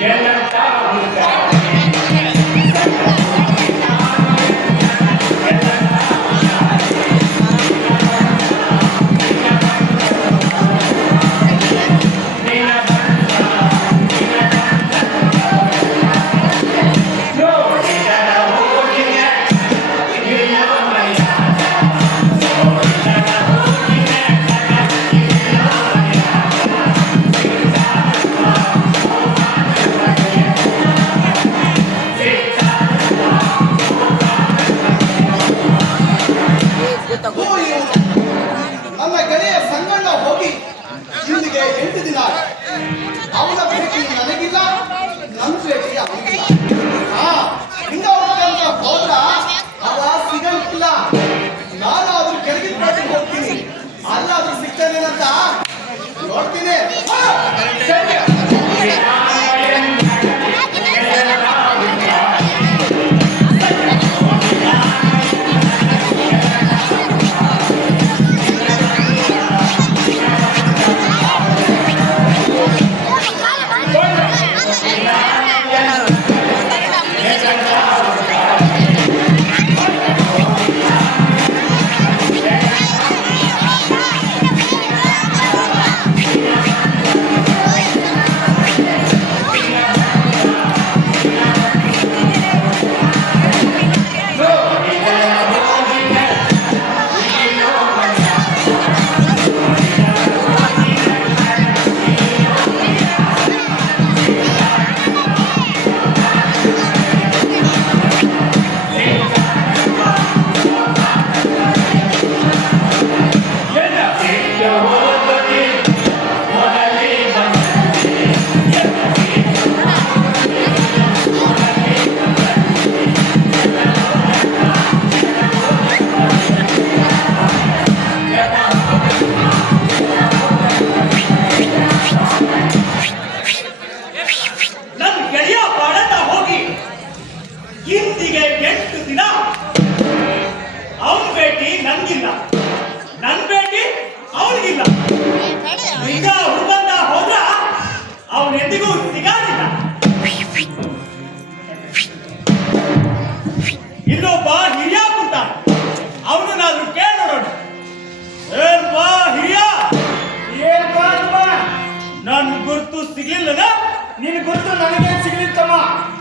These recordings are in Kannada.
कैमरा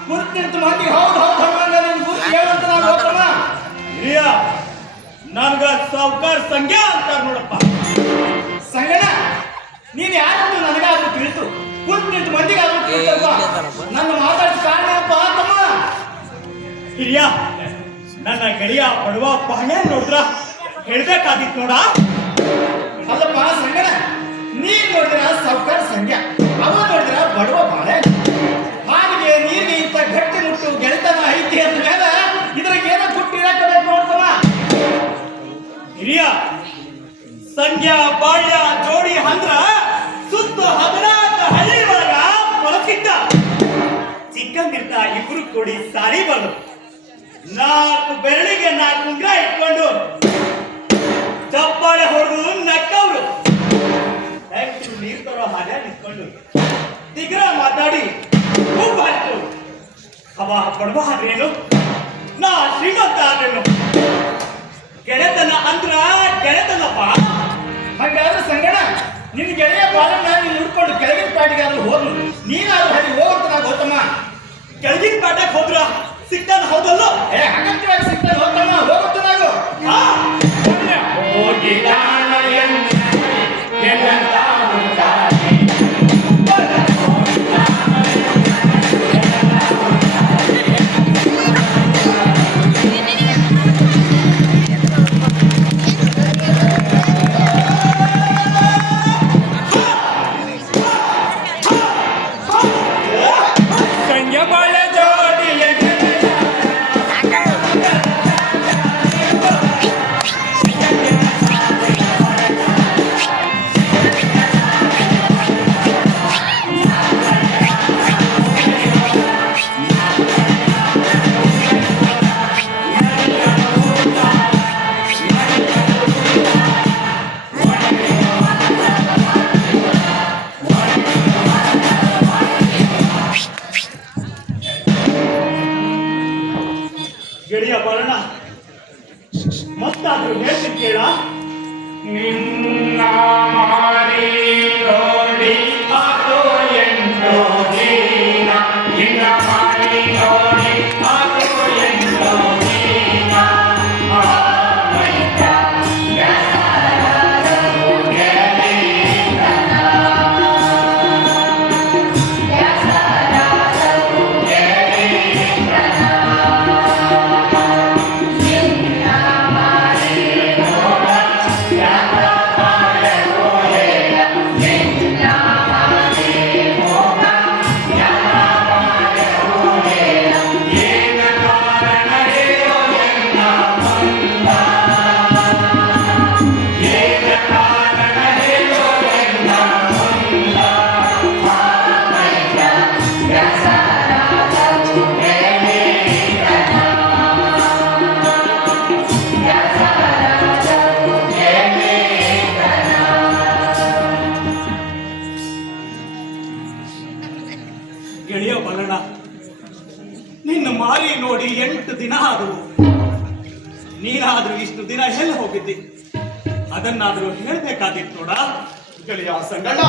ಗುರುತಿಂತ ಮಂದಿ ಹೌದು ಹೌದು ಗುರುತು ಹೇಳಂತ ನಾನು ಹೋಗ್ತಮ್ಮ ಹಿರಿಯ ನನ್ಗ ಸಾವುಕಾರ ಸಂಖ್ಯಾ ಅಂತಾರ ನೋಡಪ್ಪ. ಸಂಗಣ ನೀನ್ ಯಾರಂತ ನನಗಾದ್ರೂ ತಿಳಿತು, ಗುರುತಿಂತ ಮಂದಿಗಾದ್ರೂ ತಿಳಿತಪ್ಪ. ನನ್ನ ಮಾತಾಡಿದ ಕಾರಣಪ್ಪ ತಮ್ಮ. ಹಿರಿಯ ನನ್ನ ಗೆಳೆಯ ಬಡವ ಬಾಳೆ ನೋಡಿದ್ರ ಹೇಳ್ಬೇಕಾಗಿತ್ತು ನೋಡ. ಅಲ್ಲಪ್ಪ ಸಂಗಣ, ನೀನ್ ನೋಡಿದ್ರ ಸಾವುಕಾರ ಸಂಖ್ಯಾ, ಅವ ನೋಡಿದ್ರ ಬಡವ ಬಾಳೆ. ಹಾಗೆ ನೀರಿಗೆ ಇಂತ ಗಟ್ಟಿ ಮುಟ್ಟು ಗೆಳೆತನ ಐತಿ ಅಂದ ಮೇಲೆ ಇದ್ರಾಗ ಏನೋ ಗುಟ್ಟು ಇರಬೇಕು ನೋಡ್ತಮ್ಮ. ಹಿರಿಯ ಸಂಖ್ಯಾ ಬಾಳ್ಯ ಜೋಡಿ ಅಂದ್ರ ಸುತ್ತು 14 ಹಳ್ಳಿ ಒಳಗ ಹೊಲಸಿದ್ದ ಚಿಕ್ಕಂದಿರ್ತ ಇಬ್ರು ಕೂಡಿ ಸಾರಿ ಬರು 4 ಬೆರಳಿಗೆ 4 ಉಂಗ್ರ ಇಟ್ಕೊಂಡು ಚಪ್ಪಾಳೆ ಹೊಡೆದು ನಕ್ಕವ್ರು. ನೀರ್ ತರೋ ಹಾಗೆ ನಿಂತ್ಕೊಂಡು ದಿಗ್ರ ಮಾತಾಡಿ ಹೂಬಾಯ್ತು. ಅವ ಬಡವ ಆದ್ರೇನು, ನಾ ಶ್ರೀಮಂತ ಆದ್ರೇನು? ಗೆಳೆತನ ಅಂದ್ರ ಗೆಳೆತನಪ್ಪ. ಹಾಗಾದ್ರೆ ಸಂಗಣ, ನಿನ್ನ ಗೆಳೆಯ ಬಾಳನ್ನ ನೀನು ಹುಡ್ಕೊಂಡು ಕೆಳಗಿನ ಪಾಟಿಗೆ ಆದ್ರೂ ಹೋದ್ನು, ನೀನಾದ್ರೂ ಅಲ್ಲಿ ಹೋಗ್ತಾನ ಗೌತಮ್ಮ. ಕೆಳಗಿನ ಪಾಠಕ್ಕೆ ಹೋದ್ರ ಸಿಗ್ತಾನ ಹೌದಲ್ಲ? ಅಗತ್ಯವಾಗಿ ಸಿಗ್ತಾನೆ ಹೋಗ್ತಾನ, ಹೋಗುತ್ತಾನಾಗು. ಗೆಳೆಯ ಬರೋಣ ಮತ್ತಾದ್ರೂ ಹೇಳ್ತೀನಿ ಕೇಳ. ನಿನ್ನ ಮಾರಿ ನೋಡಿ ಅದು ಎಂಟು ದಿನ, ನಿನ್ನ ಮಾರಿ ನೋಡಿ ಅದು ಎಂಟು ದಿನ. ಗೆಳೆಯ ಬರೋಣ, ನಿನ್ನ ಮಾರಿ ನೋಡಿ 8 ದಿನ ಆದವು. ನೀನಾದ್ರೂ ಇಷ್ಟು ದಿನ ಎಲ್ಲಿ ಹೋಗಿದ್ದಿ? ಅದನ್ನಾದ್ರೂ ಹೇಳ್ಬೇಕಾದಿತ್ತು ನೋಡ ಗೆಳೆಯ ಸಂಗಣ್ಣ.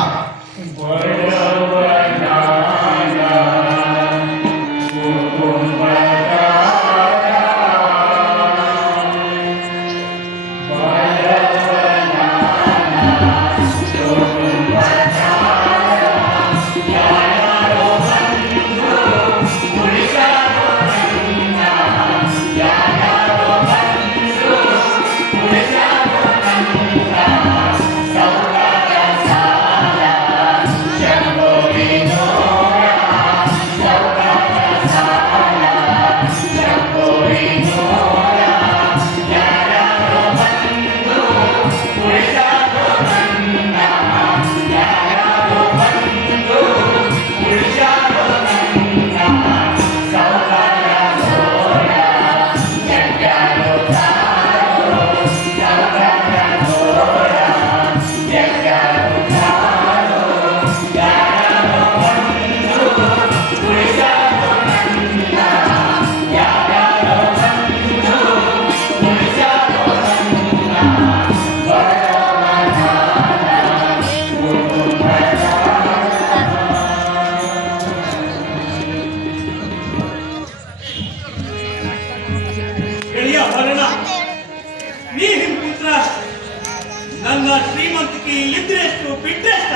ಈ ಇದ್ರೆಷ್ಟು ಬಿಟ್ರೆಷ್ಟ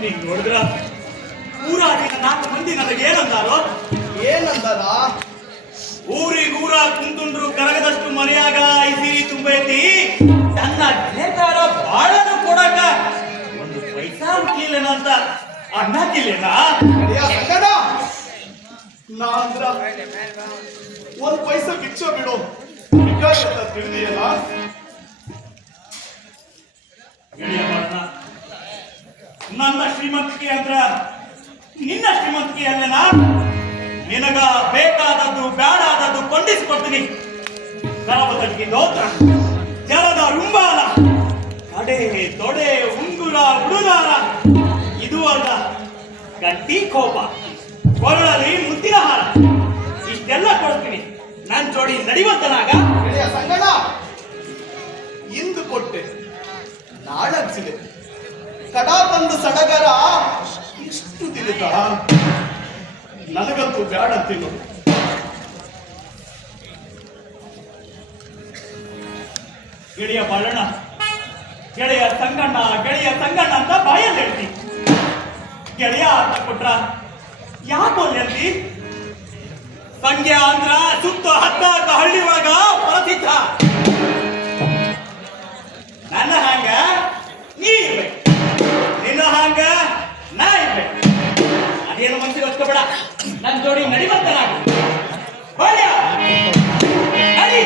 ನೀನ್ ನೋಡಿದ್ರ ಊರಾಗಿನ 4 ಮಂದಿ ನನಗೆ ಏನಂದಾರೋ ಏನಂದಾರ? ಊರಿಗೂರ ಕುಂತುಂಡ್ರು ಕರಗದಷ್ಟು ಮನೆಯಾಗ ಐಸಿರಿ ತುಂಬೈತಿ ತನ್ನ ಗೆಳೆತಾರ ಬಾಳನು ಕೊಡಕ ಒಂದು ಪೈಸಾ ಮುಟ್ಲಿಲ್ಲೇನ ಅಂತ ಅನ್ನಕ್ಕಿಲ್ಲೇನ ನಾ ಅಂದ್ರ ಒಂದ್ ಪೈಸಾ ಭಿಕ್ಷ ಬಿಡು ತಿಳಿದಿಯಲ್ಲ. ಗೆಳೆಯ ಬಾಳ್ನ, ನನ್ನ ಶ್ರೀಮಂತಿಕೆ ಅಂದ್ರ ನಿನ್ನ ಶ್ರೀಮಂತಿಕೆ ಅಲ್ಲೇನ? ನಿನಗ ಬೇಕಾದದ್ದು ಬೇಡಾದದ್ದು ಕೊಂಡಿಸ್ಕೊಡ್ತೀನಿ. ಕರಬದಕ್ಕೆ ದೋತ್ರ ಜಲದ ರುಂಬಾಲ ಕಡೆ ತೊಡೆ ಉಂಗುರ ಉಡುಗಾರ ಇದು ಅಲ್ಲ ಗಟ್ಟಿ ಕೋಪ ಕೊರಳಲ್ಲಿ ಮುತ್ತಿನ ಹಾರ ಇಷ್ಟೆಲ್ಲ ಕೊಡ್ತೀನಿ. ನನ್ ಜೋಡಿ ನಡಿವಂತನಾಗ ಸಂಗಡ ಇಂದು ಕೊಟ್ಟೆ ನಾಳನ್ಸಿದೆ ಕಡಾ ತಂದು ಸಡಗರ ಇಷ್ಟು ತಿಳಿದ ನನಗಂತೂ ಬ್ಯಾಡ ಅಂತೀನು. ಗೆಳೆಯ ಬಾಳಣ್ಣ, ಗೆಳೆಯ ಸಂಗಣ್ಣ ಅಂತ ಬಾಯಲ್ಲಿ ಹೇಳ್ತಿ. ಗೆಳೆಯ ಅಂತ ಕೊಟ್ರ ಯಾಕೋಲ್ಲಿ ಹೇಳ್ತಿ? ಸಂಖ್ಯಾ ಅಂದ್ರ ಸುತ್ತ 14 ಹಳ್ಳಿ ಒಳಗ ಪ್ರಸಿದ್ಧ. ನನ್ನ ಹಂಗ ನೀ ಇರ್ಬೇಕು, ನಿನ್ನ ಹಂಗ ನಾ ಇರ್ಬೇಕು. ಅದೇನು ಮನಸ್ಸಿಗೆ ಹೊತ್ಕೋಬೇಡ. ನನ್ನ ಜೋಡಿ ನಡಿವಂತನಾಗ ಬಾಳ್ಯ ನಡಿ.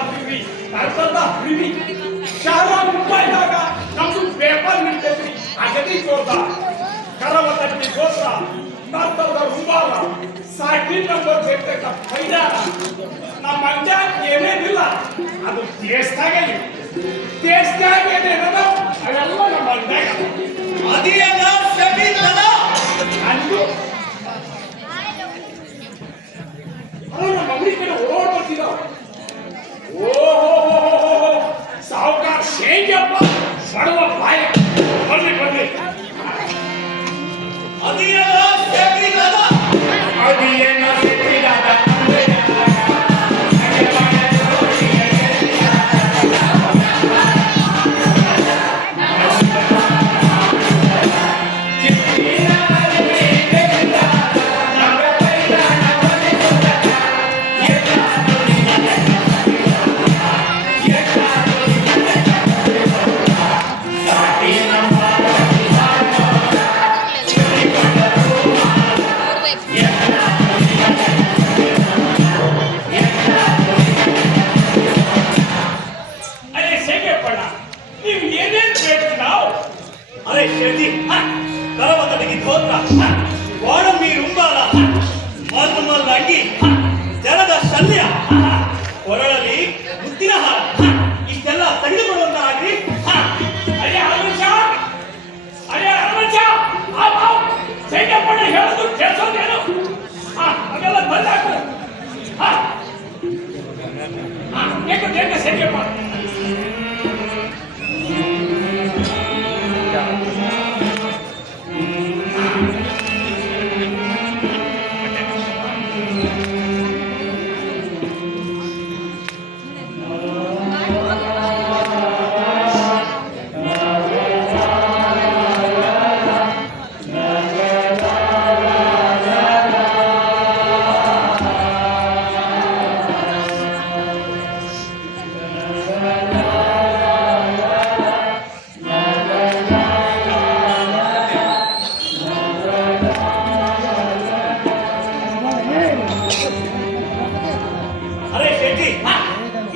ಮಾಡ್ತೀವಿ ಕರ್ಸದ ಹುಡುಗಿ ಶಾಲಾ ಮುಂಬೈದಾಗ ನಮ್ದು ಪೇಪರ್ ನಿಂತೈತ್ರಿ ಅಗದಿ ತೋರ್ದ ಕರವ ತಟ್ಟಿ ಗೋತ್ರ ನಂತರದ ರುಂಬಾಲ ಸಾಕಿ ನಂಬರ್ ಬೇಕಂತ ಮೈದಾನ ನಮ್ಮ ಅಜ್ಜ ಏನೇನಿಲ್ಲ ಅದು ದೇಶದಾಗ ಏನೇನದ ಅವೆಲ್ಲ ನಮ್ಮ ಅಜ್ಜಾಗ ಅದೇನ ಸಬಿತನ ಅಂದು ನಮ್ಮ ಮಗಳಿ ಕಡೆ ಓಡ್ ಬರ್ತಿದ್ದ ಓಹೋ ಸಾವುಕಾರ ಶೇಂಗಪ್ಪ ಬಡವ ಬಾಯ ಬರ್ಲಿ ಅದೇನ ಸಬಿತನ ಅದೇನ ಸಬಿತನ ಅರೆ ಶೆಟ್ಟಿ ಕರವತಡಿಗೆ ಧೋತ್ರ ವಾಡಂಬಿ ರುಂಬಾಲ ಮಲ್ ಅಂಗಿ ಜನದ ಶಲ್ಯ ಕೊರಳಲ್ಲಿ ಮುತ್ತಿನ ಹಾರ ಇಷ್ಟೆಲ್ಲ ತೆಗೆದುಕೊಳ್ಳುವಂತಾಗಿ ಅರೆ ಹನುಮಂತ ಶೇಂಗಪ್ಪಣ್ಣ ಹೇಳೋದು ಕೇಳಿಸೋದೇನು ಅದೆಲ್ಲ ಬಂದಾಕು ಬೇಗ ಶೇಂಗಪ್ಪ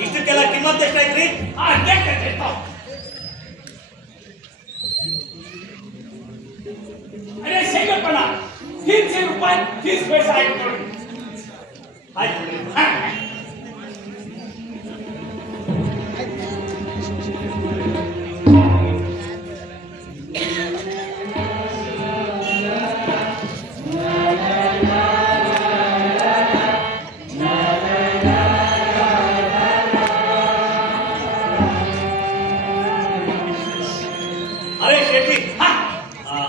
ಇಷ್ಟಕ್ಕೆಲ್ಲ ಕಿಮ್ಮತ್ ಎಷ್ಟಾಯ್ತ್ರಿ? ಅರೆ ಶೇಂಗಪ್ಪಣ್ಣ 300 ರೂಪಾಯಿ 30 ಪೈಸೆ ಆಯ್ತು ನೋಡಿ. ಆಯ್ತು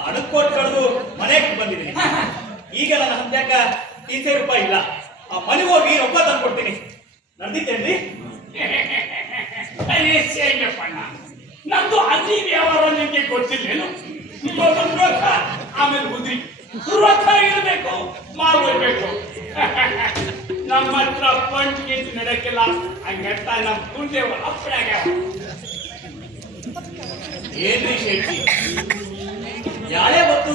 ಅಡಕ್ಕೋಟ್ ಕಳೆದು ಮನೆಗೆ ಬಂದಿದ್ದೀನಿ. ಈಗ ನನ್ನ ಹಂತ್ಯಾಕ 30 ರೂಪಾಯಿ ಇಲ್ಲ. ಆ ಮನೆಗೆ ಹೋಗಿ ರೊಕ್ಕ ತಂದು ಕೊಡ್ತೀನಿ. ನಡೆದಿತ್ತೇನ್ರಿ? ಶೇಂಗಪ್ಪಣ್ಣ ನಮ್ದು ಅಲ್ಲಿ ವ್ಯವಹಾರ ನಿಮ್ಗೆ ಗೊತ್ತಿಲ್ಲೇನು? ರೊಕ್ಕ ಆಮೇಲೆ ಉದ್ರಿ ರೊಕ್ಕ ಇರಬೇಕು ಮಾಲ್ ಹೋಗ್ಬೇಕು. ನಮ್ಮ ಹತ್ರ ಪಂಚ್ ಗಿಂಚ್ ನಡಕ್ಕಿಲ್ಲ ಹಂಗಂತ ನಮ್ ಕುಂದೇವ ಅಪ್ಪಳಾಗ ಏನ್ರಿ ಶೆಟ್ಟಿ ಯಾರೇ ಗೊತ್ತು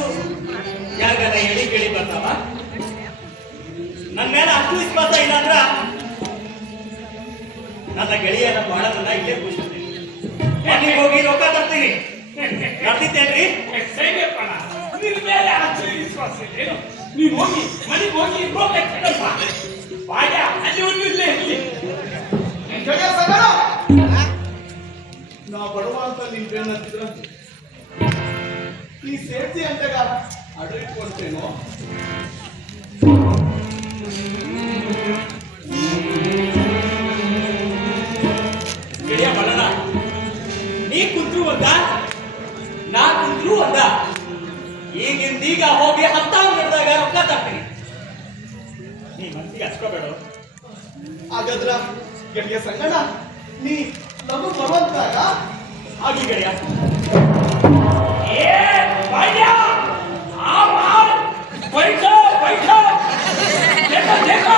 ಯಾರಿಗಾರ ಎಳಿ ಕೇಳಿ ಬರ್ತಾವ? ನನ್ನ ಮೇಲೆ ಅಷ್ಟು ವಿಶ್ವಾಸ ಇಲ್ಲ ಅಂದ್ರ ನನ್ನ ಗೆಳೆಯನ ಬಾಳದನ್ನ ಇಲ್ಲೇ ಕೂರಿಸ್ತೀನಿ. ಮನೆಗೆ ಹೋಗಿ ರೊಕ್ಕ ತರ್ತೀನಿ. ನಡೆದಿತ್ತೇನ್ರಿ? ಶೇಂಗಪ್ಪಣ್ಣ ನಿನ್ ಮೇಲೆ ಅಷ್ಟು ವಿಶ್ವಾಸ ಏನು? ನೀನ್ ಹೋಗಿ ಮನೆಗೆ ಹೋಗಿ ರೊಕ್ಕ ಕೇಳಪ್ಪ ಬಾಯ ಅಲ್ಲಿ ಒಂದು ಇಲ್ಲೇ ಇರ್ಲಿ. ನಾ ಬಡವ ಅಂತ ನಿನ್ ಬೇನಂತಿದ್ರ ಈ ಸೇರ್ಸಿ ಅಂತಾಗ ಅಡ್ರಿಟ್ ಕೊಡ್ತೇನೋ. ಗೆಳೆಯ ಬಡಣ ನೀ ಕುಂತ್ರು ಒಂದ ನಾ ಕುಂತ್ರು ಒಂದ. ಈಗಿಂದೀಗ ಹೋಗಿ 10 ನಡೆದಾಗ ರೊಕ್ಕ ತರ್ತೀನಿ. ನೀ ಮನ್ಸಿಗೆ ಹಚ್ಕೋಬೇಡ. ಹಾಗಾದ್ರ ಗೆಳೆಯ ಸಂಗಣ ನೀ ಲಘು ಬರುವಂತಾಗ ಆಗಿ ಗೆಳೆಯ. ಏ ಬಾಯ बैठो बैठो देखो देखो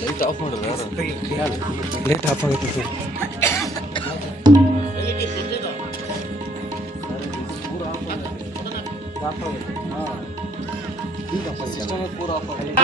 ಲೈಟ್ ಆಫ್ ಮಾಡೋದು ಲೈಟ್ ಆಫ್ ಆಗೈತಿ ಸಿಸ್ಟಮ್ ಪೂರ ಆಫ್ ಆಗಲಿ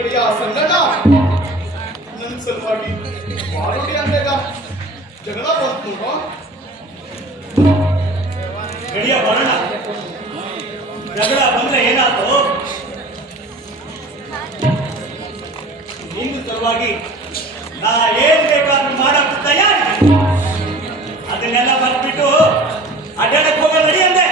ಗೆಳೆಯ ಸಂಗಡ ನನ್ನ ಸಲುವಾಗಿ ಮಾಡಿ ಅಂದಾಗ ಜಗಳ ಬಂತು ಗೆಳೆಯ ಬರೋಣ. ಜಗಳ ಬಂದ್ರೆ ಏನಾಯ್ತು? ನಿನ್ನ ಸಲುವಾಗಿ ನಾ ಏನ್ ಬೇಕಾದ್ರೂ ಮಾಡಕ್ಕೆ ತಯಾರಿದ್ದೀನಿ. ಅದನ್ನೆಲ್ಲ ಬರ್ಬಿಟ್ಟು ಅಡ್ಡಾಡಕ್ಕೆ ಹೋಗೋ ನಡಿ ಅಂದೆ.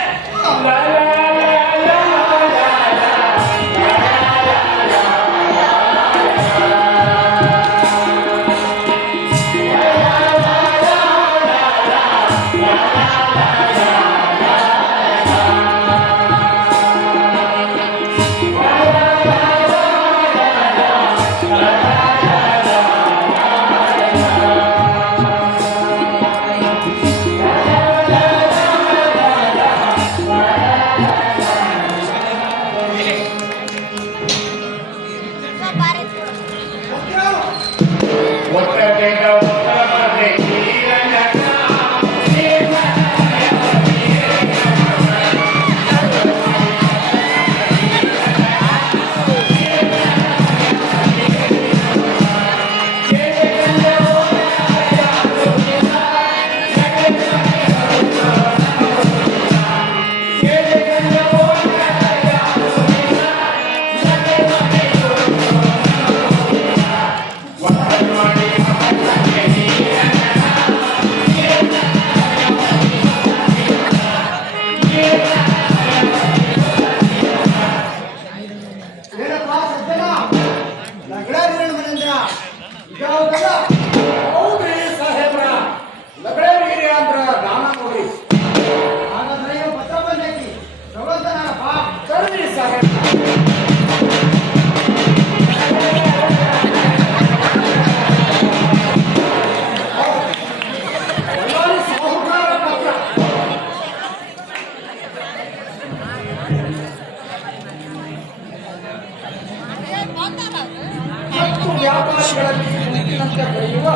ವ್ಯಾಪಾರಿಗಳಲ್ಲಿ ಮುಂದಿನಂತೆ ಬೆಳೆಯುವ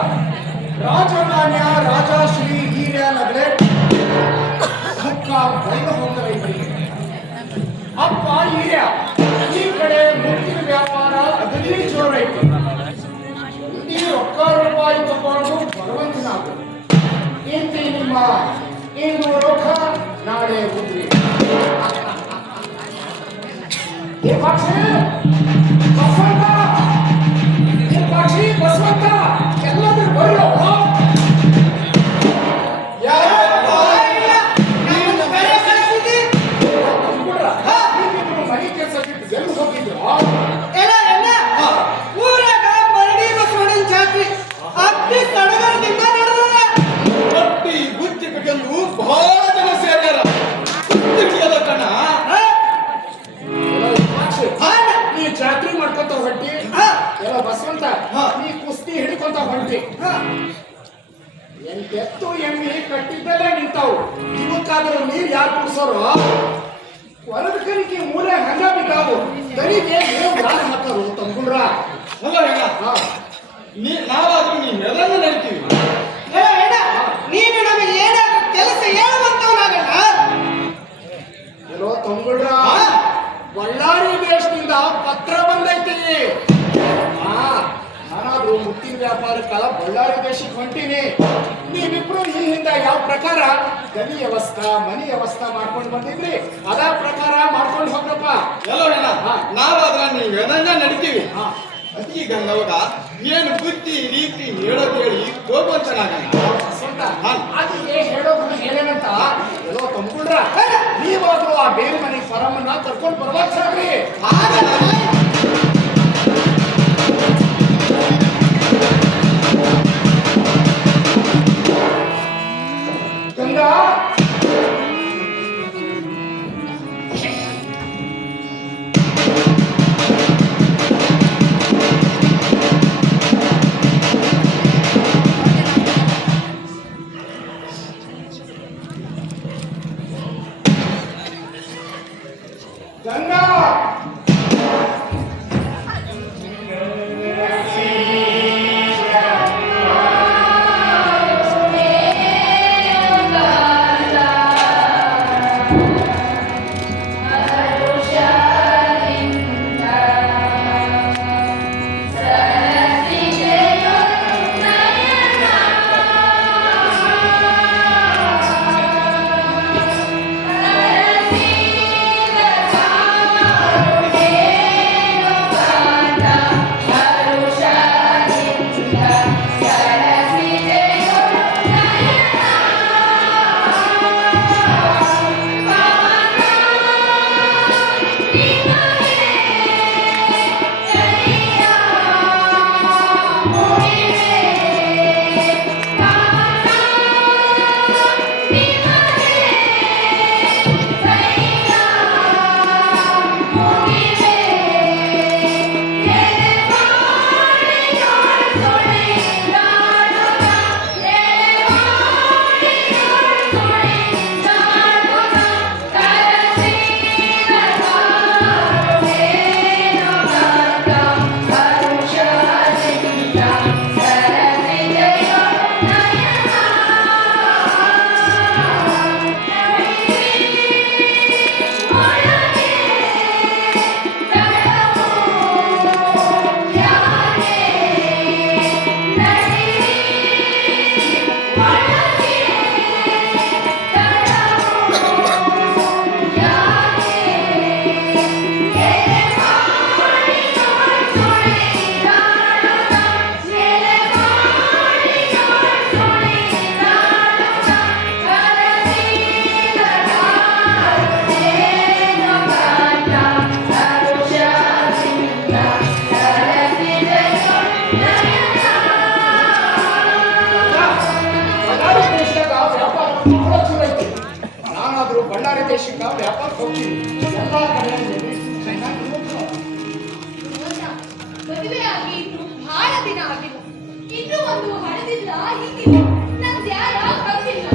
ರಾಜಮಾನ್ಯ ರಾಜಶ್ರೀ ಹಿರಿಯ ನಗರೆ ಮುಖ ಬೈದು ಹೋಗಬೇಕು. ಅಪ್ಪ ಹಿರಿಯ ಈ ಕಡೆ ಮುತ್ತಿನ ವ್ಯಾಪಾರ ಅದರಲ್ಲಿ ಜೋರೈತು. ಈ ರೊಕ್ಕ ರೂಪಾಯಿ ತಗೊಂಡು ಭಗವಂತನ ಇಂತಿ ನಿಮ್ಮ ಇಂದು ರೊಕ್ಕ ನಾಳೆ ಉದ್ರಿ ಬಸವಂತ ಬಸವಂತ ಎಲ್ಲಾದ್ರೂ ಬರೋ ಮನೆ ಕೆಲಸ ಬಿಟ್ಟು ಎಲ್ಲಿ ಹೋಗಿದ್ರು? ಊರಾಗ ಮರಡಿ ಬಸವಣ್ಣನ ಜಾತ್ರೆ ಅತಿ ಸಡಗರದಿಂದ ನಡೆದದ. ಒಟ್ಟಿ ಬುತ್ತಿ ಬಿಟ್ಟು ಬಹಳ ಜನ ಸೇರ್ಯಾರ. ಹಿಡಿಯಲ್ಲ ಕಣ. ನೀ ಜಾತ್ರೆ ಮಾಡ್ಕೊಂತ ಹೊಂಟಿ ಎಲ್ಲ ಬಸವಂತ ನೀ ಕುಸ್ತಿ ಹಿಡ್ಕೊಂತ ಹೊಂಟಿ. ಎಂತೆತ್ತು ಎಮ್ಮಿ ಕಟ್ಟಿದ್ದಲ್ಲೇ ನಿಂತಾವು. ಇವಕ್ಕಾದ್ರೂ ನೀರ್ ಯಾರು ಕುಡ್ಸೋರು? ಹೊರದ ಕಲಿಕೆ ಮೂಲೆ ಹಂಗ ಬಿದ್ದಾವು. ದನಿಗೆ ಮೇವು ಯಾರು ಹಾಕೋರು ತಂಗುಳ್ರ? ಅಲ್ಲ ಹೆಂಗ ನಾವಾದ್ರೂ ನೀವೆಲ್ಲ ನಡೀತೀವಿ. ನೀನು ನಮಗೆ ಏನಾದ್ರು ಕೆಲಸ ಹೇಳುವಂತವನಾಗಣ್ಣ. ಎಲ್ಲೋ ತಂಗುಳ್ರ ಬಳ್ಳಾರಿ ದೇಶದಿಂದ ಪತ್ರ ಬಂದೈತಿ. ನಾನಾದ್ರೂ ಮುತ್ತಿನ ವ್ಯಾಪಾರಕ್ಕ ಬಳ್ಳಾರಿ ದೇಶಕ್ಕೆ ಹೊಂಟೀನಿ. ನೀವಿಬ್ರು ಈ ಹಿಂದೆ ಯಾವ ಪ್ರಕಾರ ಗಲಿ ವ್ಯವಸ್ಥಾ ಮನಿ ವ್ಯವಸ್ಥಾ ಮಾಡ್ಕೊಂಡು ಬಂದಿದ್ರಿ ಅದ ಪ್ರಕಾರ ಮಾಡ್ಕೊಂಡು ಹೋಗ್ರಪ್ಪ. ಎಲ್ಲೋ ಹೆಣ ನಾವಾದ್ರ ನೀವೆಲ್ಲ ನಡೀತೀವಿ. ಅತಿ ಗಂಗವಾಗ ಏನು ಬುದ್ಧಿ ರೀತಿ ಹೇಳೋದು ಹೇಳಿ ಹೋಗುವಂತನಾಗಲ್ಲ. ಅದಕ್ಕೆ ಹೇಳೋದು ಏನೇನಂತ ಎಲ್ಲೋ ತಂದ್ಕೊಂಡ್ರ ನೀವಾದ್ರೂ ಆ ಬೇರೆ ಮನೆ ಪರಮನ್ನ ಕರ್ಕೊಂಡು ಬರ್ಬಾರ್ದ್ರಿ. ಗಂಗಾ ಗಂಗಾ ಬಳ್ಳಾರಿ ದೇಶದಾಗ ವ್ಯಾಪಾರ ಬಹಳ ಚಲೋ ಐತಿ. ನಾನಾದ್ರೂ ಬಳ್ಳಾರಿ ದೇಶಕ್ಕೆ ವ್ಯಾಪಾರಕ್ಕೆ ಹೋಗ್ತೀನಿ. ಎಲ್ಲ ಕಡೆ ಚೆನ್ನಾಗಿ ನೋಡ್ತಾರೆ. ಮದುವೆಯಾಗಿ ಇನ್ನು ಬಹಳ ದಿನ ಆಗಿಲ್ಲ. ಇನ್ನೂ ಒಂದು ಹಣದಿಂದ ಹಿಂದಿಲ್ಲ. ನಂದ್ಯಾರ ಬಂದಿಲ್ಲ.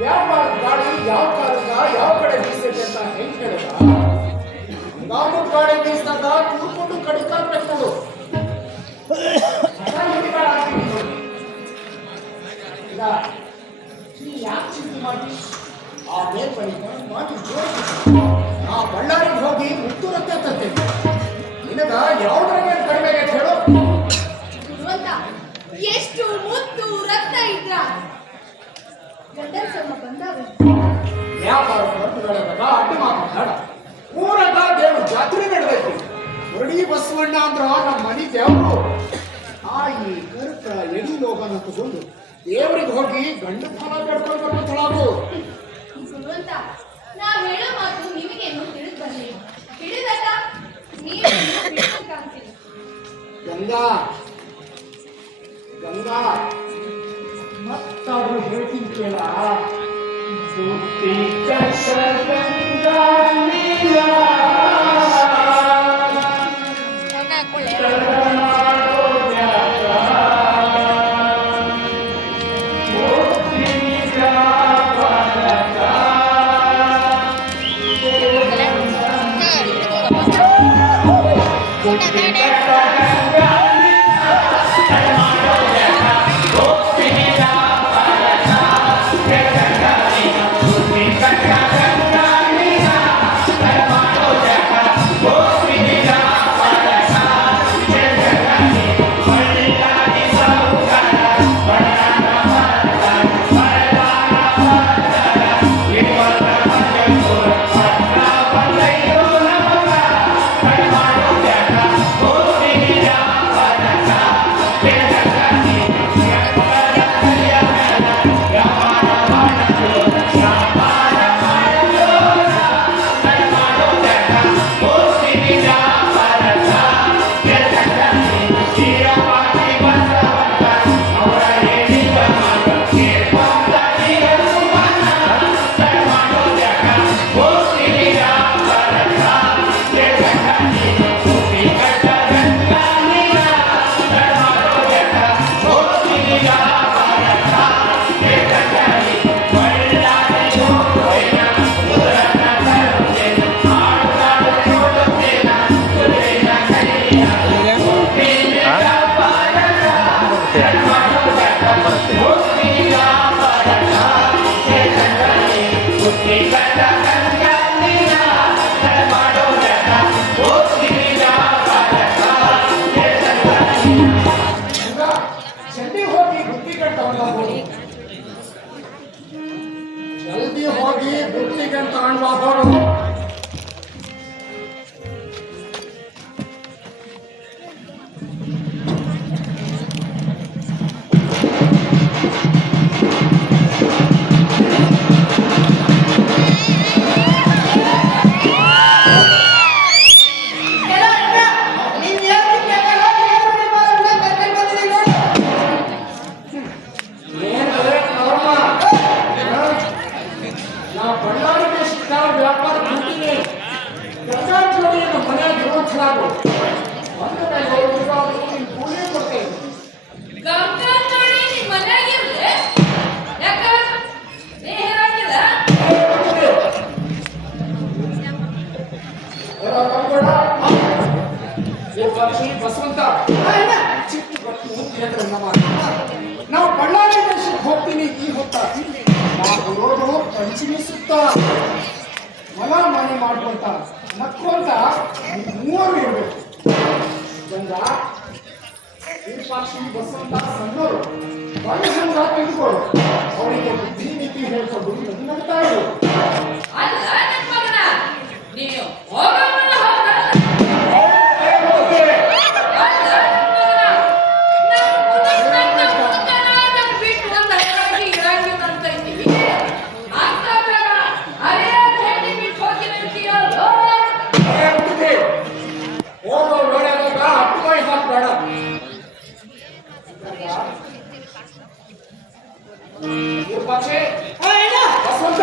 ವ್ಯಾಪಾರದ ಗಾಡಿ ಯಾವ ಕಾಲದ ಯಾವ ಕಡೆ ಬೀಸೈತೆ ಅಂತ ಹೆಂಗ್ ಕೇಳಿದ? ನಾವು ಗಾಡಿ ಬೀಸಿದಾಗ ಕೂತ್ಕೊಂಡು ಕಡಿಕಾಗ್ಬೇಕು ನೋಡು. ಈಗ ನೀ ಯಾಕೆ ಚಿಂತೆ ಮಾಡಿ ಆ ಮೇಲ್ಪಡಿಗೆ ಮಾಡಿ ಜೋಡಿಸಿ ಆ ಬಳ್ಳಾರಿಗೆ ಹೋಗಿ ಮುತ್ತು ರಕ್ತ ತರ್ತೇನೆ. ನಿನಗ ಯಾವುದರ ಮೇಲೆ ಕಡಿಮೆ ಆಗೈತೆ ಹೇಳು? ಗುರುವಂತ ಎಷ್ಟು ಮುತ್ತು ರಕ್ತ ಇದ್ರ ಗಂಡಸಮ್ಮ ಬಂದಾವೆ. ವ್ಯಾಪಾರ ಹೊರತುಗಳಾಗ ಅಡ್ಡಿ ಮಾತಾಡ. ಊರಾಗ ದೇವ್ರ ಜಾತ್ರೆ ನಡೆದೈತಿ. ಮುರಡಿ ಬಸವಣ್ಣ ಅಂದ್ರ ನಮ್ಮ ಮನಿ ದೇವರು. ಆಯಿ ಕರ್ಕ ಎಡಿ ಲೋಗನ ತಗೊಂಡು ದೇವರಿಗೆ ಹೋಗಿ ಗಂಡ ಫಲ ಕಡ್ಕೊಂಡು ಬರ್ತಾಳು. ಗುರುವಂತ ನಾವ್ ಹೇಳೋ ಮಾತು ನಿಮಗೇನು ತಿಳಿದು ಬರ್ಲಿಲ್ಲ. ತಿಳಿದಟ ನೀವು ಕಾಣ್ತೀನಿ. ಗಂಗಾ ಗಂಗಾ ಮತ್ತಾದ್ರೂ ಹೇಳ್ತೀನಿ ಕೇಳ. Thank you. ಈಗ ಜಲ್ದಿ ಹೋಗಿ ಬುತ್ತಿ ತಗೊಂಡು ಹೋಗು. ಜಲ್ದಿ ಹೋಗಿ ಬುತ್ತಿ ತಗೊಂಡು ಹೋಗೋರು. ಎಲ್ಲ ಅಣ್ಣ, ನೀನ್ ಹೇಳ್ತಿದ್ದೆಲ್ಲ ಏನು ನಿಮ್ಮನ್ನ ಕರ್ಕೊಂಡ್ ಬಂದಿದ್ದೀನಿ ನೋಡು. ನಾ ಬಳ್ಳಾರಿಗೆ ಶಿಕ್ಷಣ ವ್ಯಾಪಾರ ಮಾಡ್ತೀನಿ. ಗಂಗಾಚೋಳಿಯನ್ನು ಮನೆಯಾಗಿ ಇರುವಂತಲಾಗು. ಒಂದು ಮೇಲೆ ಇರುವಾಗಲೂ ನೀನು ಕೂಲಿ ಕೊಡ್ತೇನೆ. ಗಂಗಾಚೋಳಿ ನಿಮ್ ಮನ್ಯಾಗಿರ್ಲಿ? ಯಾಕ? ನೀ ಹೇಳಂಗಿಲ್ಲ? ಬಸವಂತ ಚಿಕ್ಕ ಗೊತ್ತು ಕೇಂದ್ರ ನಾವು ಬಳ್ಳಾರಿ ದೇಶಕ್ಕೆ ಹೋಗ್ತೀನಿ ಈ ಹೊತ್ತ ನಾವು ರೋಡು ಪಂಚಮಿ ಸುತ್ತ ಹೊಲ ಮನೆ ಮಾಡ್ಕೊಂತ ನಕ್ಕೊಂತ ಮೂವರು ಇರ್ಬೇಕು. ಗಂಗ ವಿರೂಪಾಕ್ಷಿ ಬಸವಂತ ಸಣ್ಣವರು ಬಣ್ಣ ತೆಗೆದುಕೊಳ್ಳು. ಅವರಿಗೆ ಬುದ್ಧಿ ನೀತಿ ಹೇಳ್ಕೊಂಡು ನಗ್ತಾ ಇರು. ಅಲ್ಲ ನನ್ ಮಗನ, ನೀವು ಹೋಗಲ್ಲ ಹೋಗ. ಹೋಗೋ ವೇಳೆಯಾಗ ಹತ್ತು ಬಾಯಿ ಹಾಕ್ಬೇಡ. ವಿರೂಪಾಕ್ಷಿ ಆ ಅಣ್ಣ, ಬಸವಂತ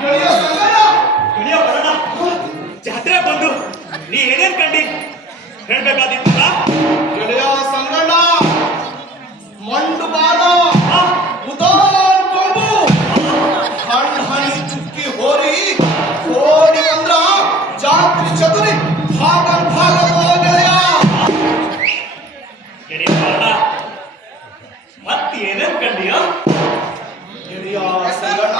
ಗೆಳೆಯ ಸಂಗಡ ಗೆಳೆಯ ಬರೋಣ ಜಾತ್ರೆ ಬಂದು ನೀ ಏನೇನ್ ಕಂಡಿ ಹೇಳ್ಬೇಕಾದಿತ್ತಲ್ಲ ಗೆಳೆಯ ಸಂಗಡ ಮಂಡು ಬಾಲ ಉದಾನ್ ಕೊಂಬು ಹಣ್ಣು ಹನಿ ಚುಕ್ಕಿ ಹೋರಿ ಓಡಿ ಬಂದ್ರ ಜಾತ್ರೆ ಚದುರಿ ಭಾಗನ್ ಭಾಗದ ಗೆಳೆಯ ಗೆಳೆಯ ಬರೋಣ ಮತ್ತೆ ಏನೇನ್ ಕಂಡಿಯ ಗೆಳೆಯ ಸಂಗಡ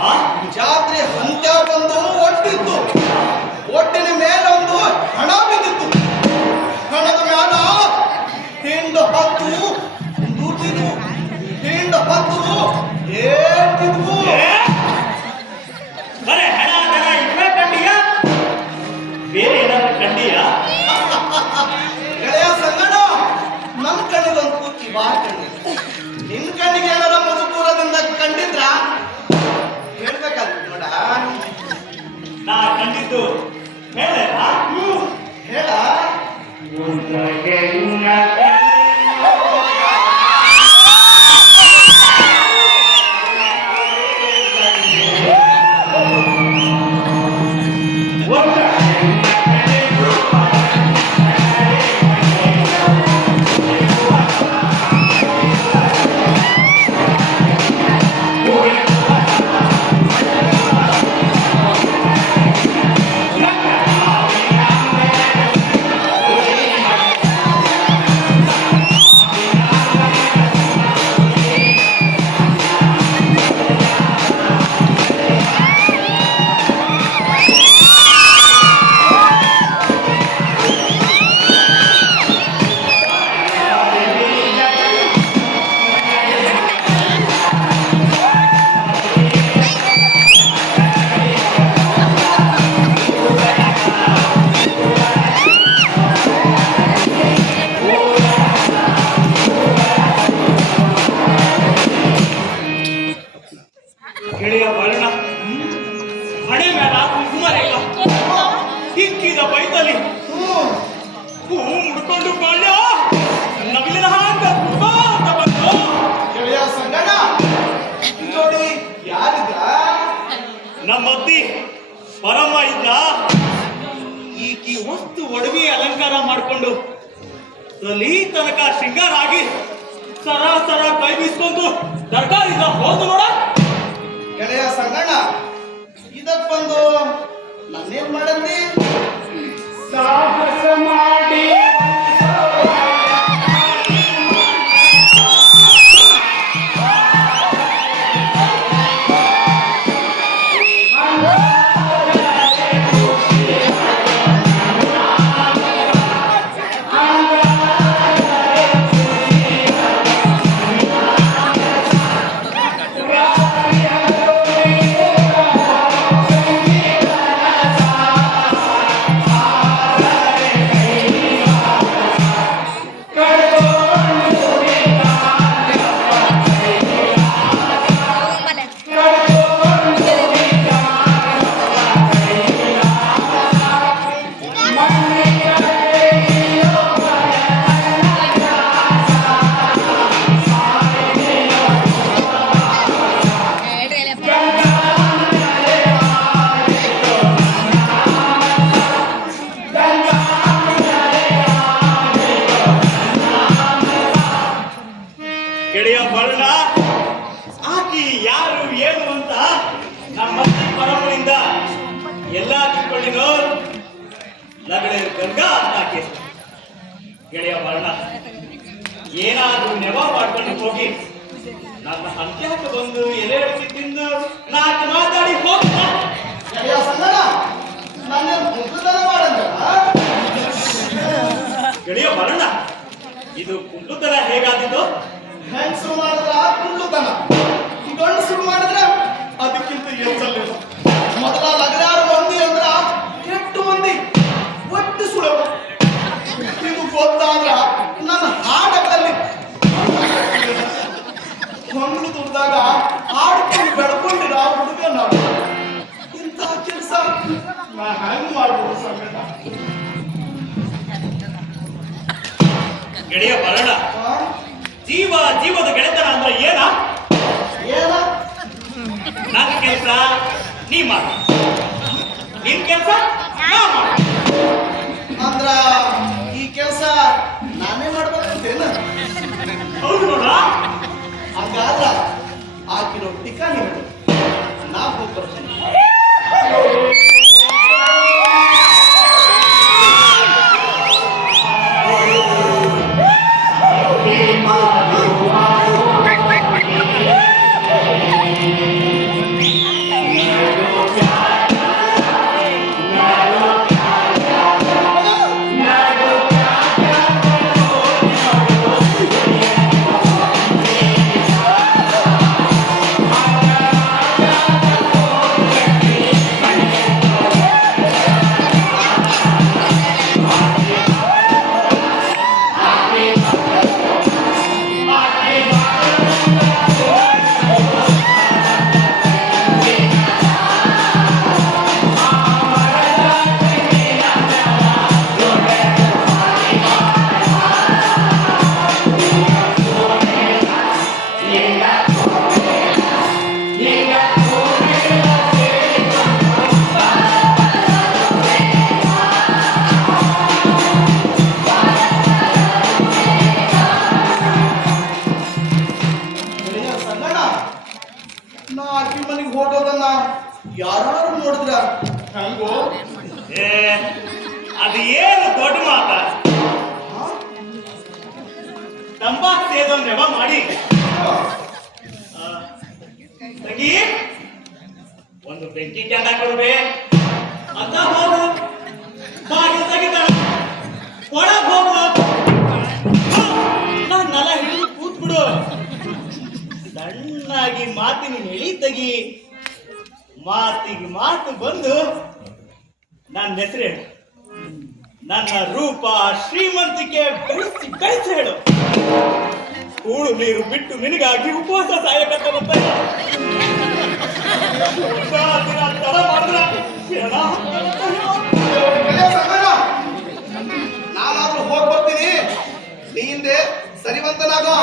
ಆ ಜಾತ್ರೆ ಅಂತ್ಯ ಬಂದು ಒಟ್ಟಿತ್ತು ಒಟ್ಟಿನ ಮೇಲೊಂದು ಹಣ ಬಿದ್ದಿತ್ತು ಹಣದ ಮ್ಯಾಲ ಹಿಂಡು ಹತ್ತು ದುಡ್ದಿದ್ವು ಹಿಂಡು ಹತ್ತು ಏಟಿದ್ವು ಬರೇ ಹಣ ದನ ಇವೇ ಕಂಡಿಯ ಬೇರೆ ಏನಾದ್ರು ಕಂಡಿಯ ಗೆಳೆಯ ಸಂಗಡ ನನ್ ಕಣ್ಣಿಗೊಂದು ಕಿವಾರ್ ಕಂಡಿತ್ತು ನಿನ್ ಕಣ್ಣಿಗೆ ಏನಾರ ಮಧುಪೂರದಿಂದ ಕಂಡಿದ್ರ ಹೇಳ್ಬೇಕಾದ್ರು ನೋಡ ನಾ ಕಂಡಿದ್ದು ಹೇಳ ಹೇಳ ಗೆಳೆಯ ವರ್ಣ ಹಣೆ ಮೇಲ ಕುಂಕುಮ ರೇಖ ಹಿಕ್ಕಿದ ಬೈತಲಿ ಹೂ ಮುಡ್ಕೊಂಡು ಬಾಳ್ಯ ನವಿಲಿನ ಹಾಂಗ ಕುಂಕುಮ ಅಂತ ಬಂತು ಗೆಳೆಯ ಸಂಗಡ ನೋಡಿ ಯಾರಿದ್ರ ನಮ್ಮತ್ತಿ ಪರಮ್ಮ ಇದ್ದ ಈಕಿ ವಸ್ತು ಒಡವಿ ಅಲಂಕಾರ ಮಾಡಿಕೊಂಡು ತಲಿ ತನಕ ಶೃಂಗಾರ ಆಗಿ ಸರ ಕೈ ಬೀಸ್ಕೊಂಡು ತರಕಾರಿದ ಹೋದು ನೋಡ ಗೆಳೆಯ ಸಂಗಣ್ಣ ಇದಕ್ ಬಂದು ನನ್ನೇನ್ ಮಾಡಂದಿ ಸಾಹಸ ಮಾಡಿ ಗೆಳೆಯ ಬಣ್ಣ ಆಕಿ ಯಾರು ಏನು ಅಂತ ನಮ್ಮ ಪರಮನಿಂದ ಎಲ್ಲ ತಿಳ್ಕೊಂಡಿನೋ ಲಗಡೆ ಗಂಗಾ ಅಂತ ಆಕೆ ಗೆಳೆಯ ಬಣ್ಣ ಏನಾದ್ರೂ ನೆವ ಮಾಡ್ಕೊಂಡು ಹೋಗಿ ನನ್ನ ಅಂತ್ಯಕ್ಕೆ ಬಂದು ಎಲೆ ಅಡಿಕೆ ತಿಂದು ನಾಲ್ಕು ಮಾತಾಡಿ ಹೋಗ್ತ ಗೆಳೆಯ ಸಂಗಡ ನನ್ನೇನ್ ಮುಗ್ಧತನ ಮಾಡಂದ ಗೆಳೆಯ ಬಣ್ಣ ಇದು ಕುಂಡುತನ ಹೇಗಾದಿದ್ದು ಹೆಂಗಸರು ಮಾಡಿದ್ರ ಕುಳ್ಳುತನ ಗಂಡಸರು ಮಾಡಿದ್ರ ಅದಕ್ಕಿಂತ ಹೆಚ್ಚಲ್ಲಿಲ್ಲ ಮೊದಲ ಲಗರಾರು ಮಂದಿ ಅಂದ್ರ ಕೆಟ್ಟು ಮಂದಿ ಒಟ್ಟು ಸುಳವು ಇದು ಗೊತ್ತಾದ್ರ ನನ್ನ ಹಾಡಗಳಲ್ಲಿ ಹೊಂಗ್ಳು ದುಡ್ದಾಗ ಆಡ್ಕೊಂಡು ಬೆಳ್ಕೊಂಡಿರ ಹುಡುಗ ನಾವು ಇಂಥ ಕೆಲಸ ನಾ ಹೆಂಗ್ ಮಾಡ್ಬೋದು ಸಂಗಡ ಗೆಳೆಯ ಬರಣ ಜೀವದ ಗೆಳೆತನ ಅಂದ್ರೆ ಏನ ಏನ ನನ್ನ ಕೆಲಸ ನೀ ಮಾಡ, ನಿನ್ ಕೆಲಸ ನಾ ಮಾಡ. ಅಂದ್ರ ಈ ಕೆಲಸ ನಾನೇ ಮಾಡ್ಬೇಕಂತೇನ? ಹೌದು ನೋಡ. ಹಾಗಾದ್ರ ಆಕಿರೋ ಟಿಕಾಣಿ ಹೇಳು, ನಾ ಹೋಗಿ ಬರ್ತೀನಿ. ನಾ ಆಕಿ ಮನೆಗೆ ಹೋಗೋದನ್ನ ಯಾರು ನೋಡಿದ್ರ ಹಂಗೋ? ಏ, ಅದು ಏನು ದೊಡ್ಡ ಮಾತ. ತಂಬಾಕ್ ಸೇದೊಂದು ನೆವ ಮಾಡಿ ತಂಗಿ ಒಂದು ಬೆಂಕಿ ಕೆಂಡ ಕೊಡ್ಬೇ ಅಂತ ಹೋಗು. ಬಾಗಿಲು ತೆಗಿತಾಳ, ಒಳಗ್ ಹೋಗು. ನಾನ್ ನೆಲ ಹಿಡಿದು ಕೂತ್ ಬಿಡು. ಸಣ್ಣಾಗಿ ಮಾತಿನ ಎಳಿ ತೆಗಿ. ಮಾತಿಗೆ ಮಾತು ಬಂದು ನನ್ನ ಹೆಸರು ಹೇಳು, ನನ್ನ ರೂಪ ಶ್ರೀಮಂತಿಕೆ ಬೆಳೆಸಿ ಬೆಳೆಸಿ ಹೇಳು. ಕೂಳು ನೀರು ಬಿಟ್ಟು ನಿನಗಾಗಿ ಉಪವಾಸ ಸಾಯಕತ್ತ ತಡ ಮಾಡಿದ್ರ ನಾನಾದ್ರೂ ಹೋಗಿ ಬರ್ತೀನಿ, ನೀ ಹಿಂದೆ ಸರಿವಂತನಾಗೋ.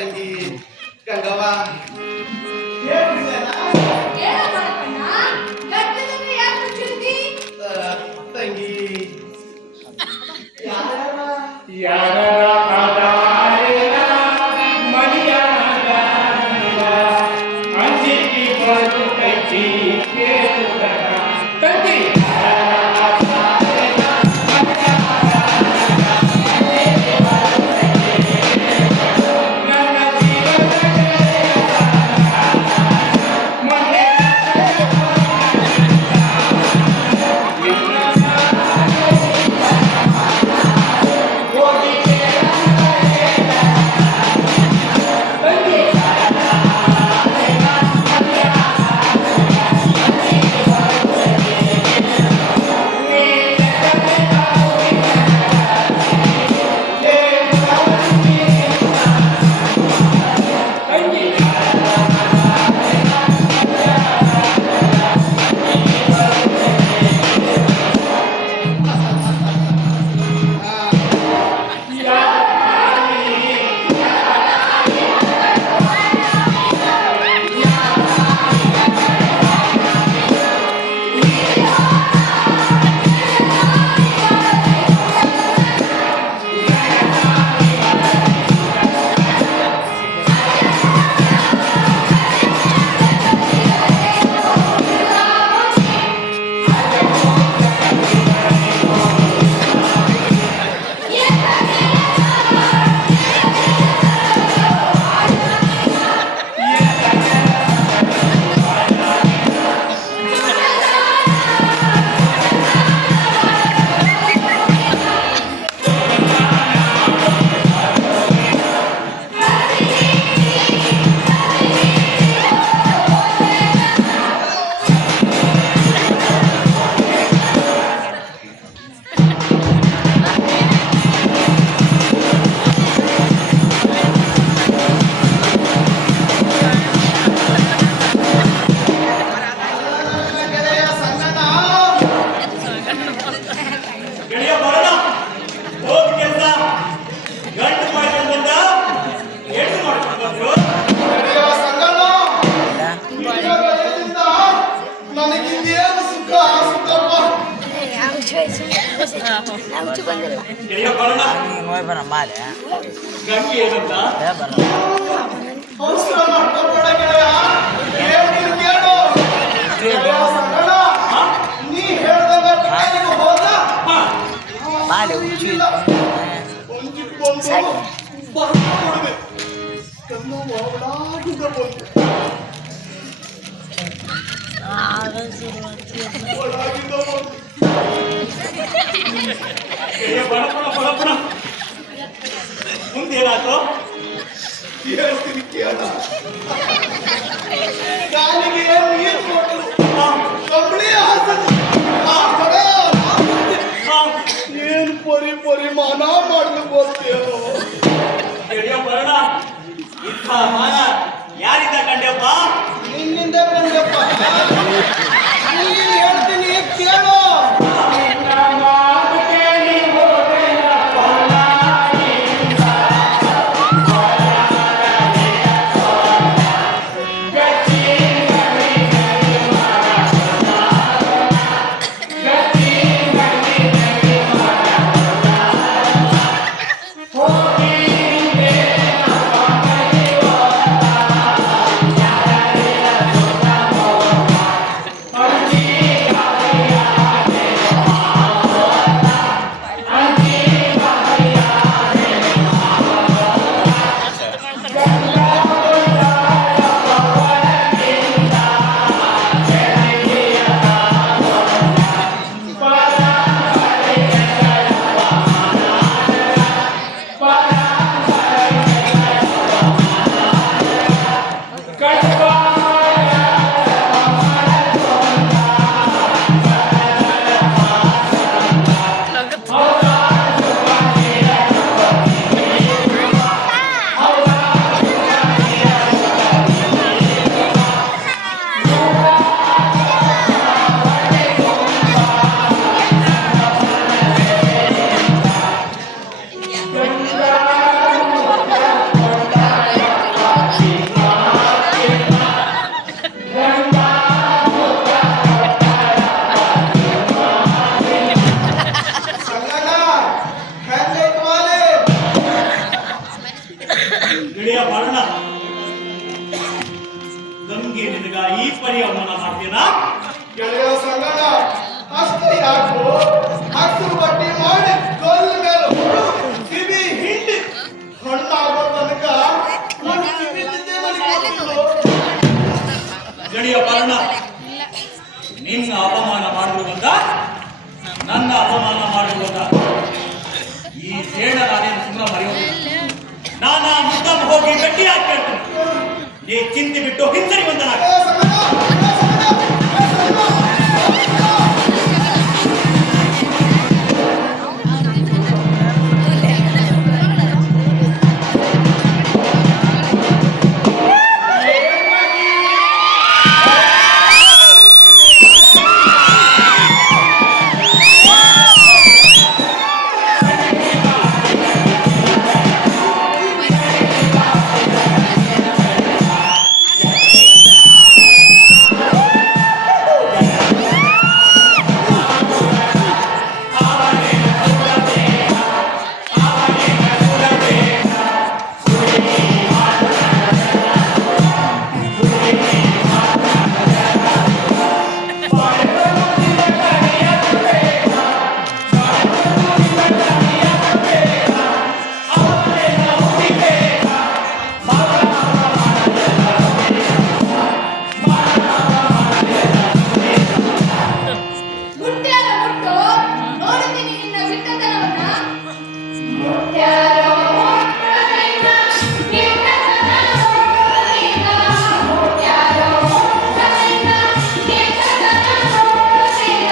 ತಂಗಿ ಗಂಗವ್ವ. ಏನೋ ಮಾಡಕಣ್ಣ ಗಟ್ಟದಲ್ಲಿ ಯಾಕೆ ಮುಚ್ಚಿರ್ತಿ ತಂಗಿ ಗೆಳೆಯ ಬರೋಣ ಹೋಗಿ ಕೆಲಸ ಗಂಟು ಮಾಡ್ಕೊಂಡು ಬಂದ ಎಟ್ಟು ಮಾಡ್ಕೊಂಡು ಬಂದ್ರು ನನಗಿಂದೇನು ಸುಖ ಸುಖಪ್ಪ. ಗೆಳೆಯ ಬರೋಣ ಗಂಗೆ ಏನಂತ ಅವಸರ ಮಾಡ್ಕೊಂಡ್ಬೇಡ ಗೆಳೆಯ. ಹೇಳ್ತೀನಿ ಕೇಳು. ಗೆಳೆಯ ಸಂಗಣ್ಣ, ನೀ ಹೇಳ್ದಂಗ ಟಿಕೆಟಿಗೆ ಹೋದ ಒಂದಿಟ್ಕೊಂಡು ಬರ್ಕೊಂಡ್ಬಿಡ್ದೆ. ಕಣ್ಣು ಒಳಗಿಂದ ಬಂತು. ಒಳಗಿಂದ ಬಂತು. ಗೆಳೆಯ ಬಡಪಡ ಮುಂದೇನಾಯ್ತು ಹೇಳ್ತೀನಿ ಕೇಳ. ಕಾಲಿಗೆ ನೀರು ಕೊಟ್ಟರು, ಕಂಬಳಿ ಹಾಸನು. ಆ ಕಡೆ ಏನ್ ಪರಿಮಾಣ ಮಾಡ್ಲು ಗೊತ್ತೇನೋ. ಗೆಳೆಯ ಬರೋಣ ಇಂಥ ಮಾನ ಯಾರಿಂದ ಕಂಡ್ಯಪ್ಪ ನಿನ್ನಿಂದ ಬಂದಪ್ಪ. ನೀನ್ ಹೇಳ್ತೀನಿ ಕೇಳು. ಈ ಚಿಂತೆ ಬಿಟ್ಟು ಹಿಂಸರಿ ಬಂದನಾಗ ಮುಟ್ಟ್ಯಾರ ಮುಟ್ಟು ನೋಡುತ್ತೀನಿ ನಿನ್ನ ಬಿಟ್ಟತನವನ್ನ ಮುಟ್ಟ್ಯಾರ ಮುಟ್ಟುತ್ತಿನ ಕೆಟ್ಟತನ ನೋಡುತ್ತೀನ ಮುಟ್ಟ್ಯಾರ ಮುಟ್ಟುತ್ತಿನ ಕೆಟ್ಟತನ ನೋಡುತ್ತೀನ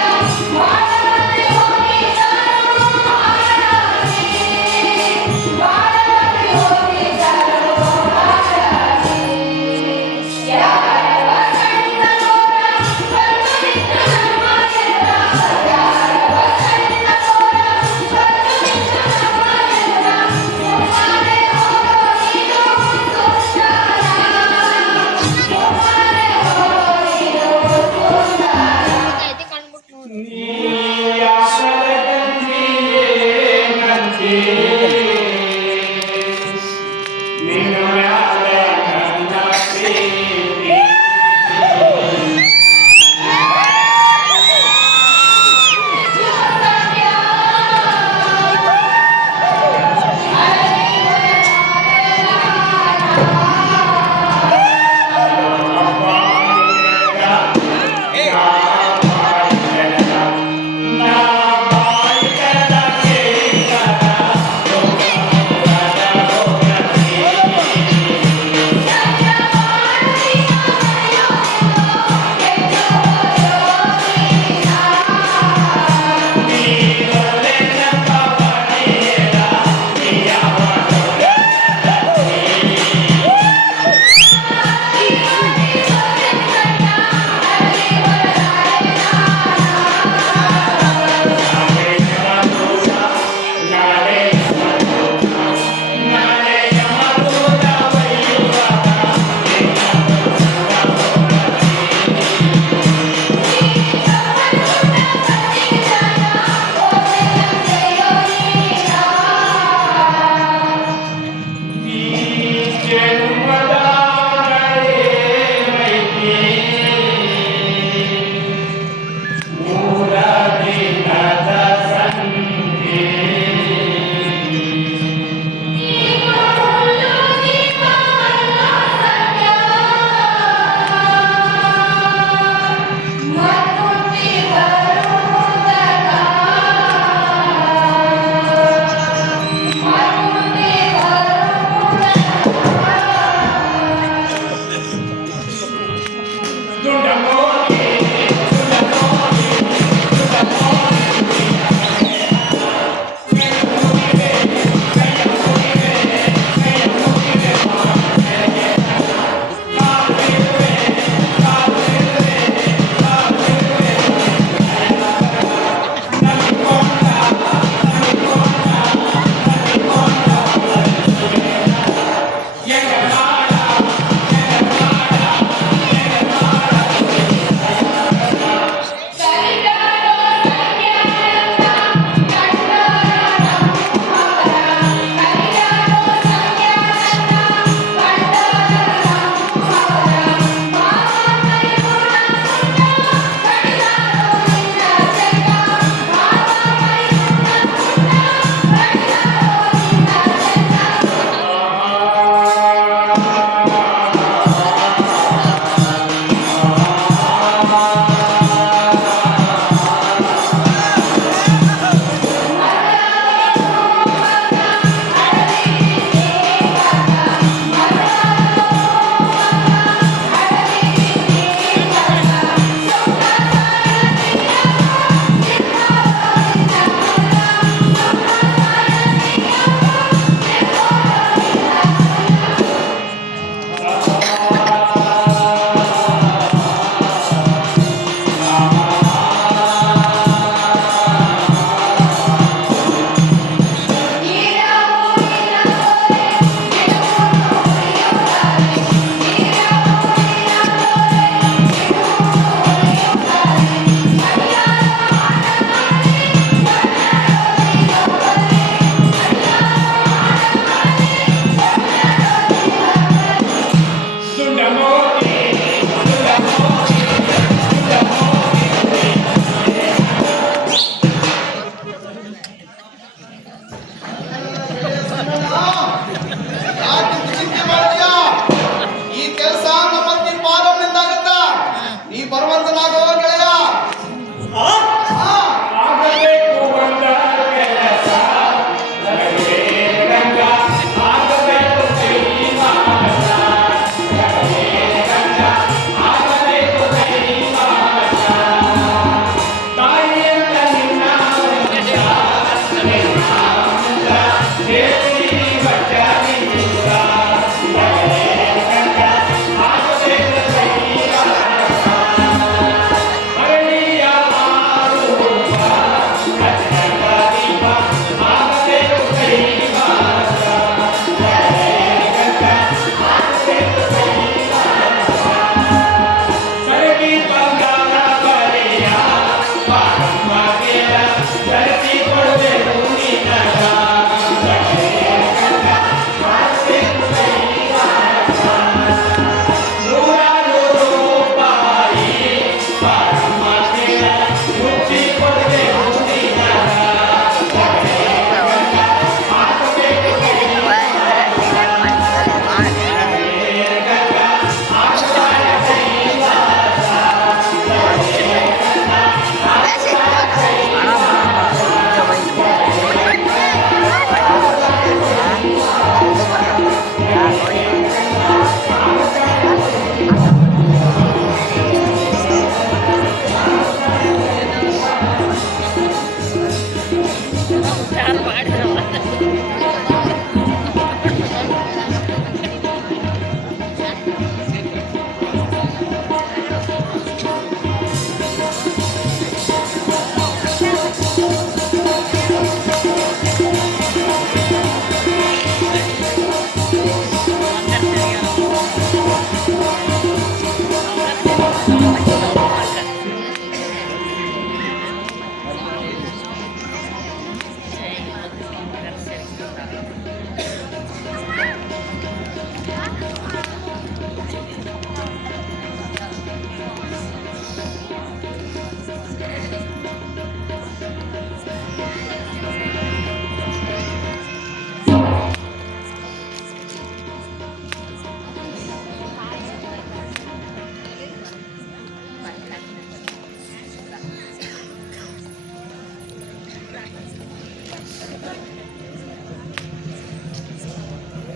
ಬಾಳದಲ್ಲಿ ಹೋಗಿದ್ದಾರೋ ಹಾಳಾಗಿ ಬಾಳದಲ್ಲಿ ಹೋಗಿದ್ದಾರೋ ಹಾಳಾಗಿ ಯಾರ ಕಣ್ಣ ನೋಡ ಬಂದು ನಿನ್ನ ನಮ್ಮನೆಲ್ಲ ಯಾರ ಕಣ್ಣ ನೋಡ ಬಂದು ನಿನ್ನ ನಮ್ಮನೆಲ್ಲ ಸುಮ್ಮನೆ ಹೋಗೋ ನೀನು ಸುಂದರ ಸುಮ್ಮನೆ ಹೋಗೋ ನೀನು ನಾ ಬಾಯಿಗದ ಕೇಳ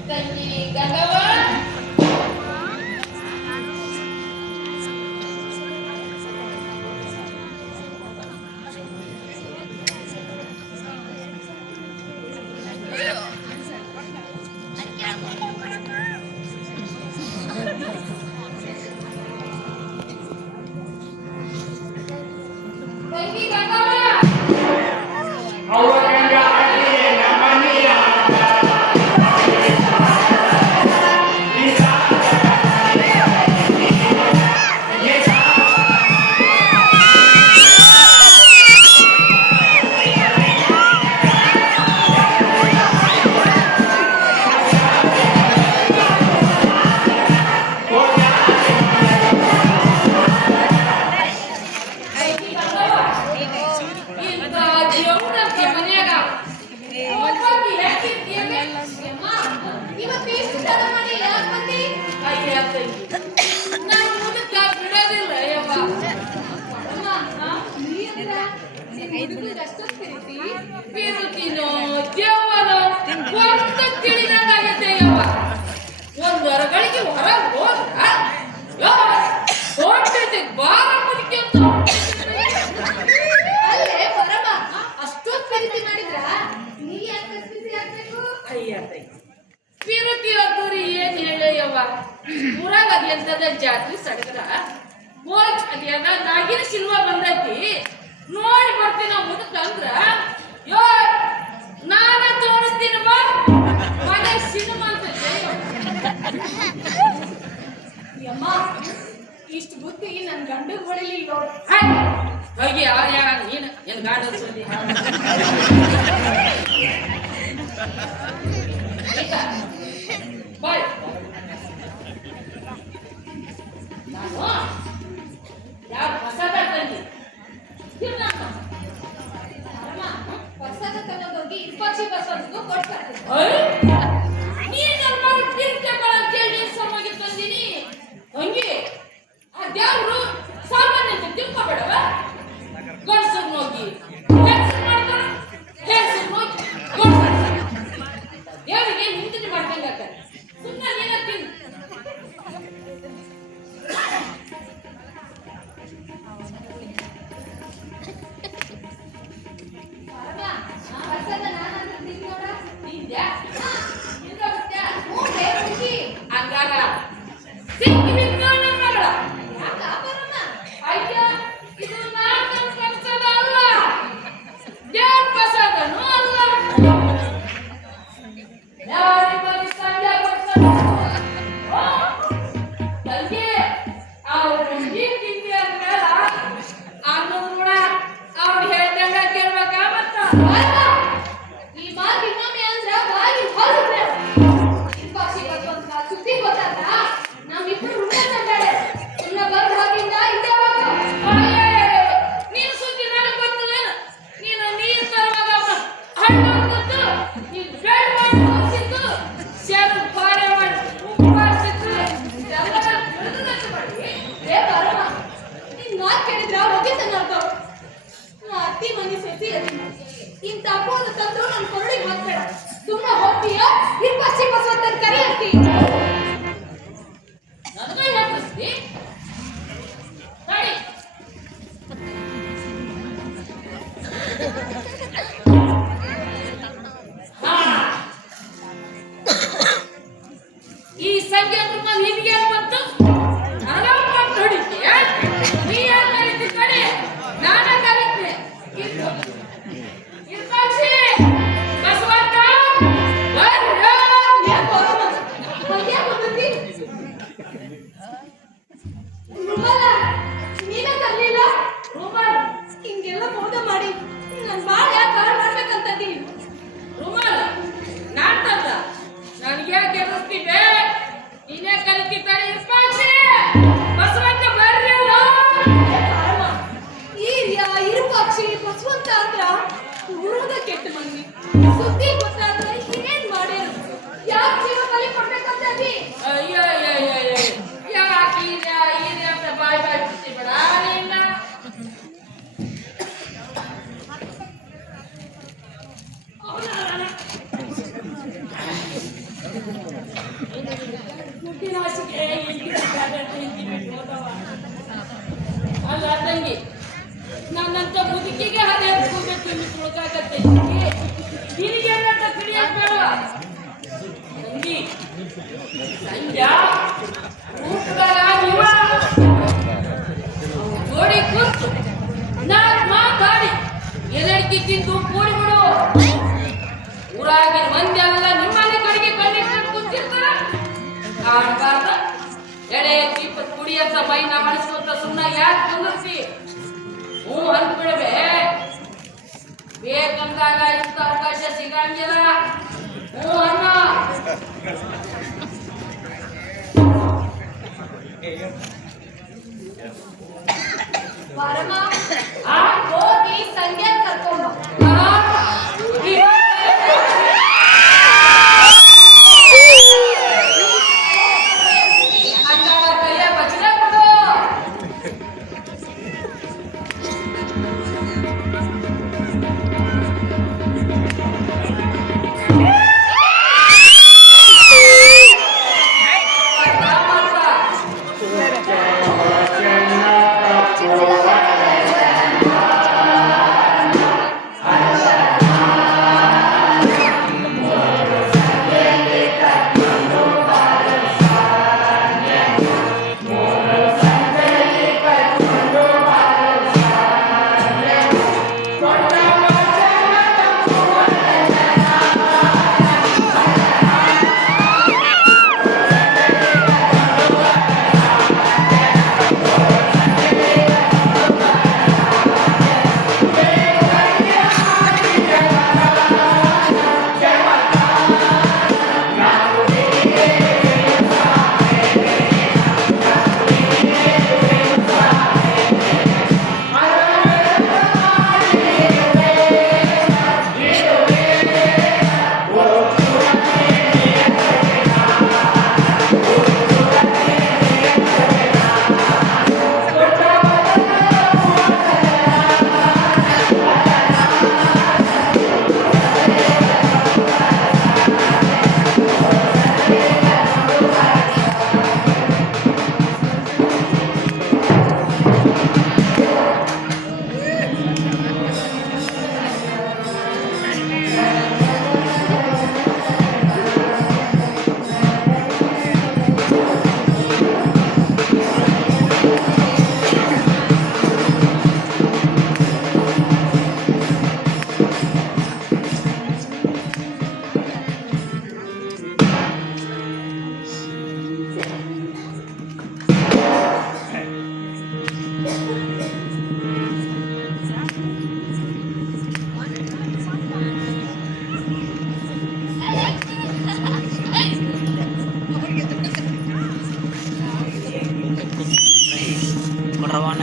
ತಂಗಿ ಗಂಗವ್ವ, ತಂಗಿ ಗಂಗವ್ವ, ಇಂಥ ದೇವ್ರಂತೆ ಮನ್ಯಾಗ ಒಬ್ಬಾಕಿ ಹೇಳ್ತಿದ್ಯೇನೆ? ಯಮ್ಮ, ಇವತ್ತು ಇಷ್ಟು ತಡ ಮಾಡಿ ಯಾಕ್ ಬಂದಿ? ಅಯ್ಯ ತಂಗಿ, ನಾನ್ ಮುಂದಕ್ಕ ಬಿಡೋದಿಲ್ಲ ಯವ್ವ. ಅಮ್ಮ, ನೀಂದ್ರ ನಿನ್ ಹುಡುಗರಿಗೆ ಅಷ್ಟೊಂದ್ ಪ್ರೀತಿ? ಪ್ರೀತಿನೋ ದೇವನೋ ಒಂದ ತಿಳಿದಂಗಾಗತ್ತೆ ಯವ್ವ. ಒಂದ್ ಹೊರಗಳಿಗೆ ಹೊರಗೆ ಹೋದ್ರ ಹೊಟ್ಟೆ ಬಾರ ಮುರಿಕೊಂತ ಅಲ್ಲೇ ಪರಮ ಅಷ್ಟೊಂದು ಪ್ರೀತಿ ಮಾಡಿದ್ರ ನೀ ಯಾಕೆ ಪ್ರೀತಿ ಆಗ್ಬೇಕು? ಅಯ್ಯ ಪ್ರೀತಿ ಅದ್ದೂರಿ ಏನ್ ಹೇಳಯ್ಯವ್ವ, ಊರಾಗ ಅದ್ಯಂತದ ಜಾತ್ರೆ ಸಡಗರ ಹೋಗ್ ಅದ್ಯಾಗ ನಾಗಿನ ಸಿನಿಮಾ ಬಂದೈತಿ ನೋಡಿ ಬರ್ತೀನ ಮುದಕ ಅಂದ್ರ ಯೋ ನಾನ ತೋರಿಸ್ತೀನಿ ಬಾ ಮನೆ ಸಿನಿಮಾ ಅಂತ ಯಮ್ಮ, ಇಷ್ಟು ಬುದ್ಧಿ ನನ್ ಗಂಡಗ್ ಹೊಳಿಲಿಲ್ಲ ನೋಡು. ಹೋಗಿ ಯಾರ ನೀನು ಏನ್ ಗಾಡ ಸುದ್ದಿ ಬಾಯ್. ನಾನು ಯಾವ ಪ್ರಸಾದ ತಂದಿ ಪ್ರಸಾದ ತಗೊಂಡೋಗಿ ಇಪ್ಪತ್ತು ಪ್ರಸಾದಕ್ಕೂ ಕೊಡ್ತಾರೆ. ನೀನ್ ನನ್ನ ಮಗ ತೀರ್ಥಗಳ ಕೇಳಿ ಸಮಾಗಿ ತಂದಿನಿ ಹಂಗೆ ಅದ್ಯಾವ್ರು ಸಾಮಾನ್ಯ ತಿಳ್ಕೊಬೇಡವ. ಗಂಡಸರ್ ಹೋಗಿ ಹೆಂಗಸರ್ ಮಾಡ್ತಾರ, ಹೆಂಗಸರ್ ಹೋಗಿ ಗಂಡಸರ್ ದೇವರಿಗೆ ನಿಂದನೆ ಮಾಡ್ದಂಗ ಸುಮ್ಮನೆ ನೀನ ತಿನ್. ಹಂಗಾರ ಸಿಕ್ಕಿ ಬಿದ್ದೋಣ ಮಗಳ. ಅಯ್ಯ, ಇದು ನಾಲ್ಕು ಪ್ರಸಾದ ಅಲ್ಲ, ದೇವ್ರ ಪ್ರಸಾದನೂ ಅಲ್ಲ. ಯಾರಿಗೂ ಸಂಜೆ ಪ್ರಸಾದ ತಂಗಿ ಅವ್ರು ತಿಂಡಿ ಅಂದ್ಮೇಲ ಅನ್ನೋಣ ಅವ್ರು ಹೇಳ್ದಂಗ ಕೇಳ್ಬೇಕ. ಮತ್ತ ಈ ಮಾತು ಇನ್ನೊಮ್ಮೆ ಅಂದ್ರ ಬಾಗಿ ಹೊರಡ್ರೆ ಸುದ್ದಿ ಗೊತ್ತಾದ ನಮ್ಮಿಬ್ರು ಹುಡುಗಂದಾಳೆ ಸುಮ್ಮನೆ ಬಂದು ಹೋಗಿಂದ ಇಲ್ಲೇ ಹೋಗು. ನೀನು ಸುದ್ದಿ ನನಗೆ ಗೊತ್ತದೇನು? ನೀನು ನೀರು ತರುವಾಗ ಹಣ್ಣು ಗೊತ್ತು, ನೀನು ಬೇಡ ಮಾಡಿ ಹೋಗಿದ್ದು ಸೇರು ಪಾರೆ ಮಾಡಿ ಉಪ್ಪಾರಿಸಿದ್ದು ಎಲ್ಲ ಬಿಡುಗಡೆ ಮಾಡಿ. ಏ ಬರಮ್ಮ, ನೀನ್ ಮಾತು ಕೇಳಿದ್ರೆ ಅವ್ರು ಹೋಗಿದ್ದ ನೋಡ್ಕೊ. ನಾ ಅತ್ತಿ ಮನೆ ಸೊಸಿ ಇಂಥ ಅಪ್ಪನ ತಂದ್ರು ನನ್ನ ಕೊರಳಿಗೆ ಹಾಕ್ಬೇಡ. ಸುಮ್ಮನೆ ಹೋಗ್ತೀಯ ಇಪ್ಪತ್ತು ಬಸವಂತನ ಕರಿ ಅಂತಿ ನನಗೆ ಹೇಳ್ಬಿಡ್ತಿ ನೋಡಿ. ಸುದ್ದಿ ಗೊತ್ತಾದ್ರೆ ಇನ್ನೇನ್ ಮಾಡಿರು ಯಾಕೆ ಜೀವ ಬಲಿ ಕೊಡ್ಬೇಕಂತ ಅದಿ ಅಯ್ಯೋ ಯಾಕೆ ಈ ಅಂತ ಬಾಯ್ ಬಿಡ್ತಿ ಬೇಡ ನಿನ್ನ ಅಲ್ಲ ತಂಗಿ ನನ್ನಂತ ಮುದುಕಿಗೆ ಹದೆ ಹಚ್ಕೋಬೇಕು ತುಳುಕಾಗತ್ತೆ ನಿನಗೆಲ್ಲ ತಿಳಿಯಕ್ ಬೇಡವಾ ತಂಗಿ ಸಂಜಾ ಊಟದಾಗ ನೀವ ಜೋಡಿ ಕೂರ್ತು ನಾನ್ ಮಾತಾಡಿ ಎದಡಿಕೆ ತಿಂದು ಕೂಡಿ ಬಿಡು ಊರಾಗಿನ ಮಂದಿ ಎಲ್ಲ ನಿಮ್ಮನೆ ಕಡೆಗೆ ಕಣ್ಣಿಟ್ಟು ಕೂತಿರ್ತಾರ ಕಾಣಬಾರ್ದ ಎಡೆ ದೀಪ ಕುಡಿ ಅಂತ ಮೈನ ಮಾಡಿಸ್ಕೊಂತ ಸುಮ್ಮನೆ ಯಾಕೆ ಕುಂದಿರ್ತಿ ಹ್ಞೂ ಅಂದ್ಬಿಡಬೇ ಬೇಕಂದಾಗ ಇಂಥ ಅವಕಾಶ ಸಿಗಂಗಿಲ್ಲ ಹ್ಞೂ ಅನ್ನ ಪರಮ ಹೋಗಿ ಸಂಧ್ಯಾ ಕರ್ಕೊಂಬ ರವಾನ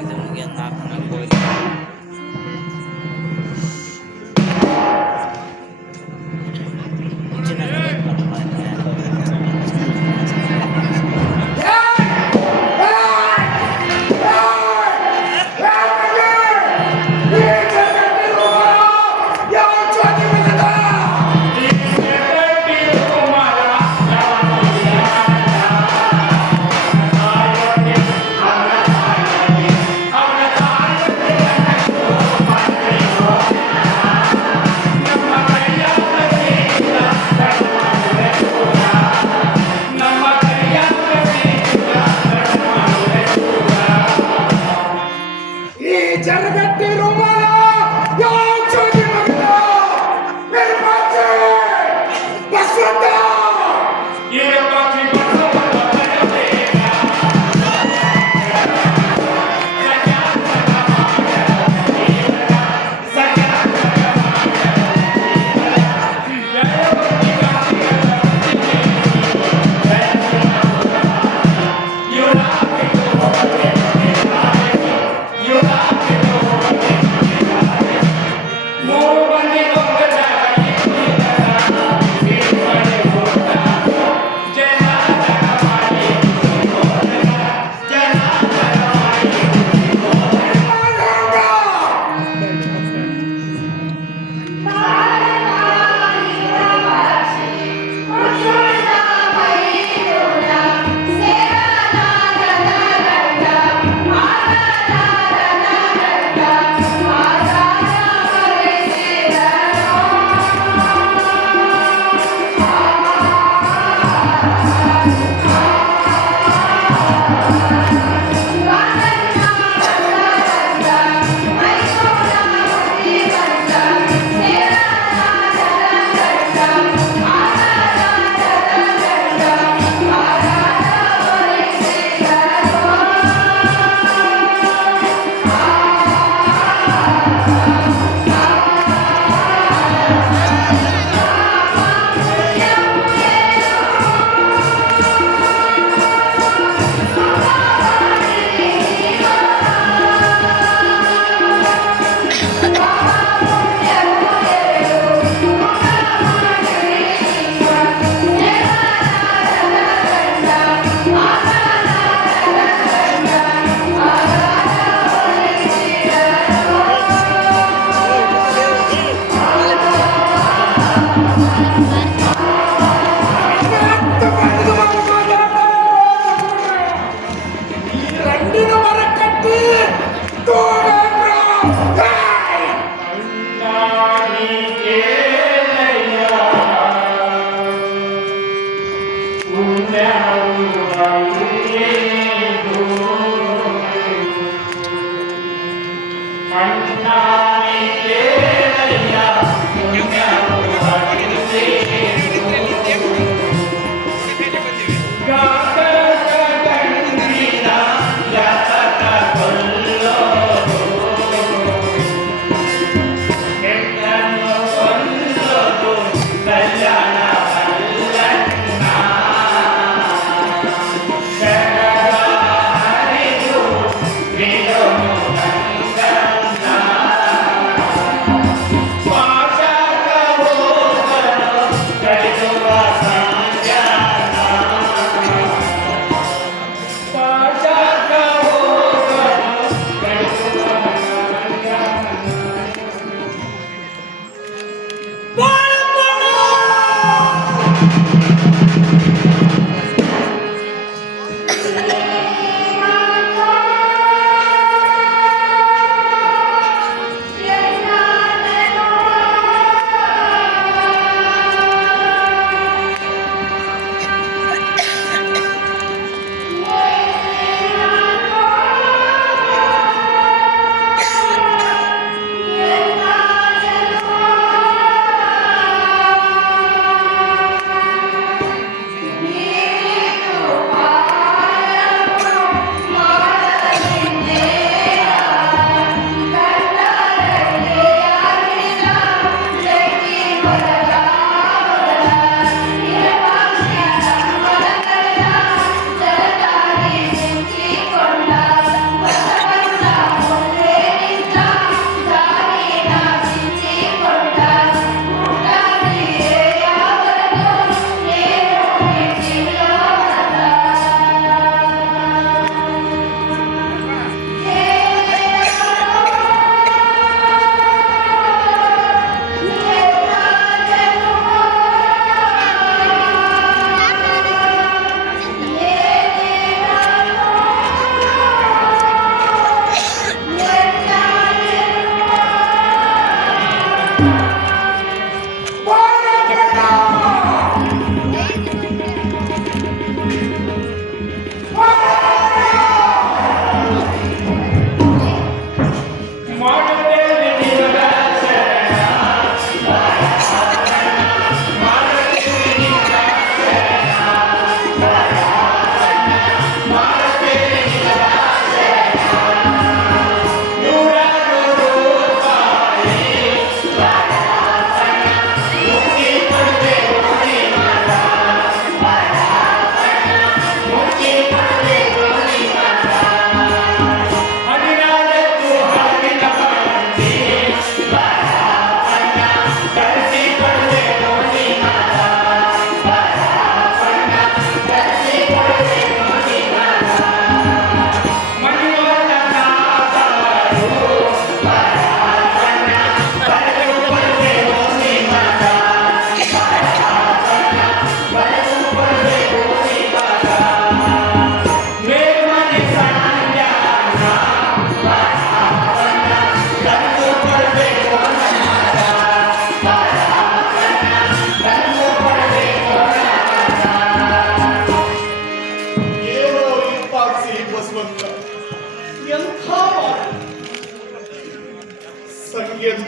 ಇದು ಮುಗಿಯ 4 ಹೋಗಿ ಜರಗಟ್ಟಿ ರುಮಾಲ ಯಾವ ಚೋಟಿ ಮಗನ ನಿರ್ಮಾತೆ ಬಸವಂತ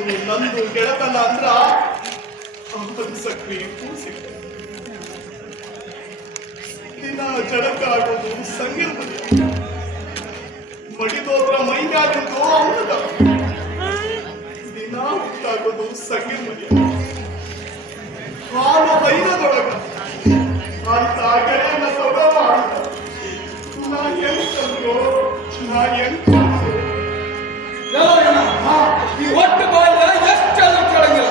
ನಿಂದು ನಂದು ಗೆಳತನ ಅಂದ್ರ ಅದು ಸಕ್ರಿ ಕೂಸಿದೆ. ದಿನ ಜಡಕಾಗೋದು ಸಂಗೀತ ಮಡಿದೋದ್ರ ಮೈಗಾಗಿದ್ದು ಅವನದ ದಿನ ಹುಟ್ಟಾಗೋದು ಸಂಗೀತ ಹಾಲು ಬೈರದೊಳಗ ಅಂತ ಗೆಳೆಯನ ಸ್ವಭಾವ ನಾ ಎಂತಂದ್ರು ನಾ ಎಂತ ಈ ಒಟ್ಟು ಬಾಯಿನ ಎಷ್ಟೆಲ್ಲ ಕೇಳಂಗಿಲ್ಲ.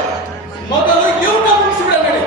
ಮೊದಲು ಇವ್ನ ಮುಗಿಸಿಬಿಡ ನಡಿ.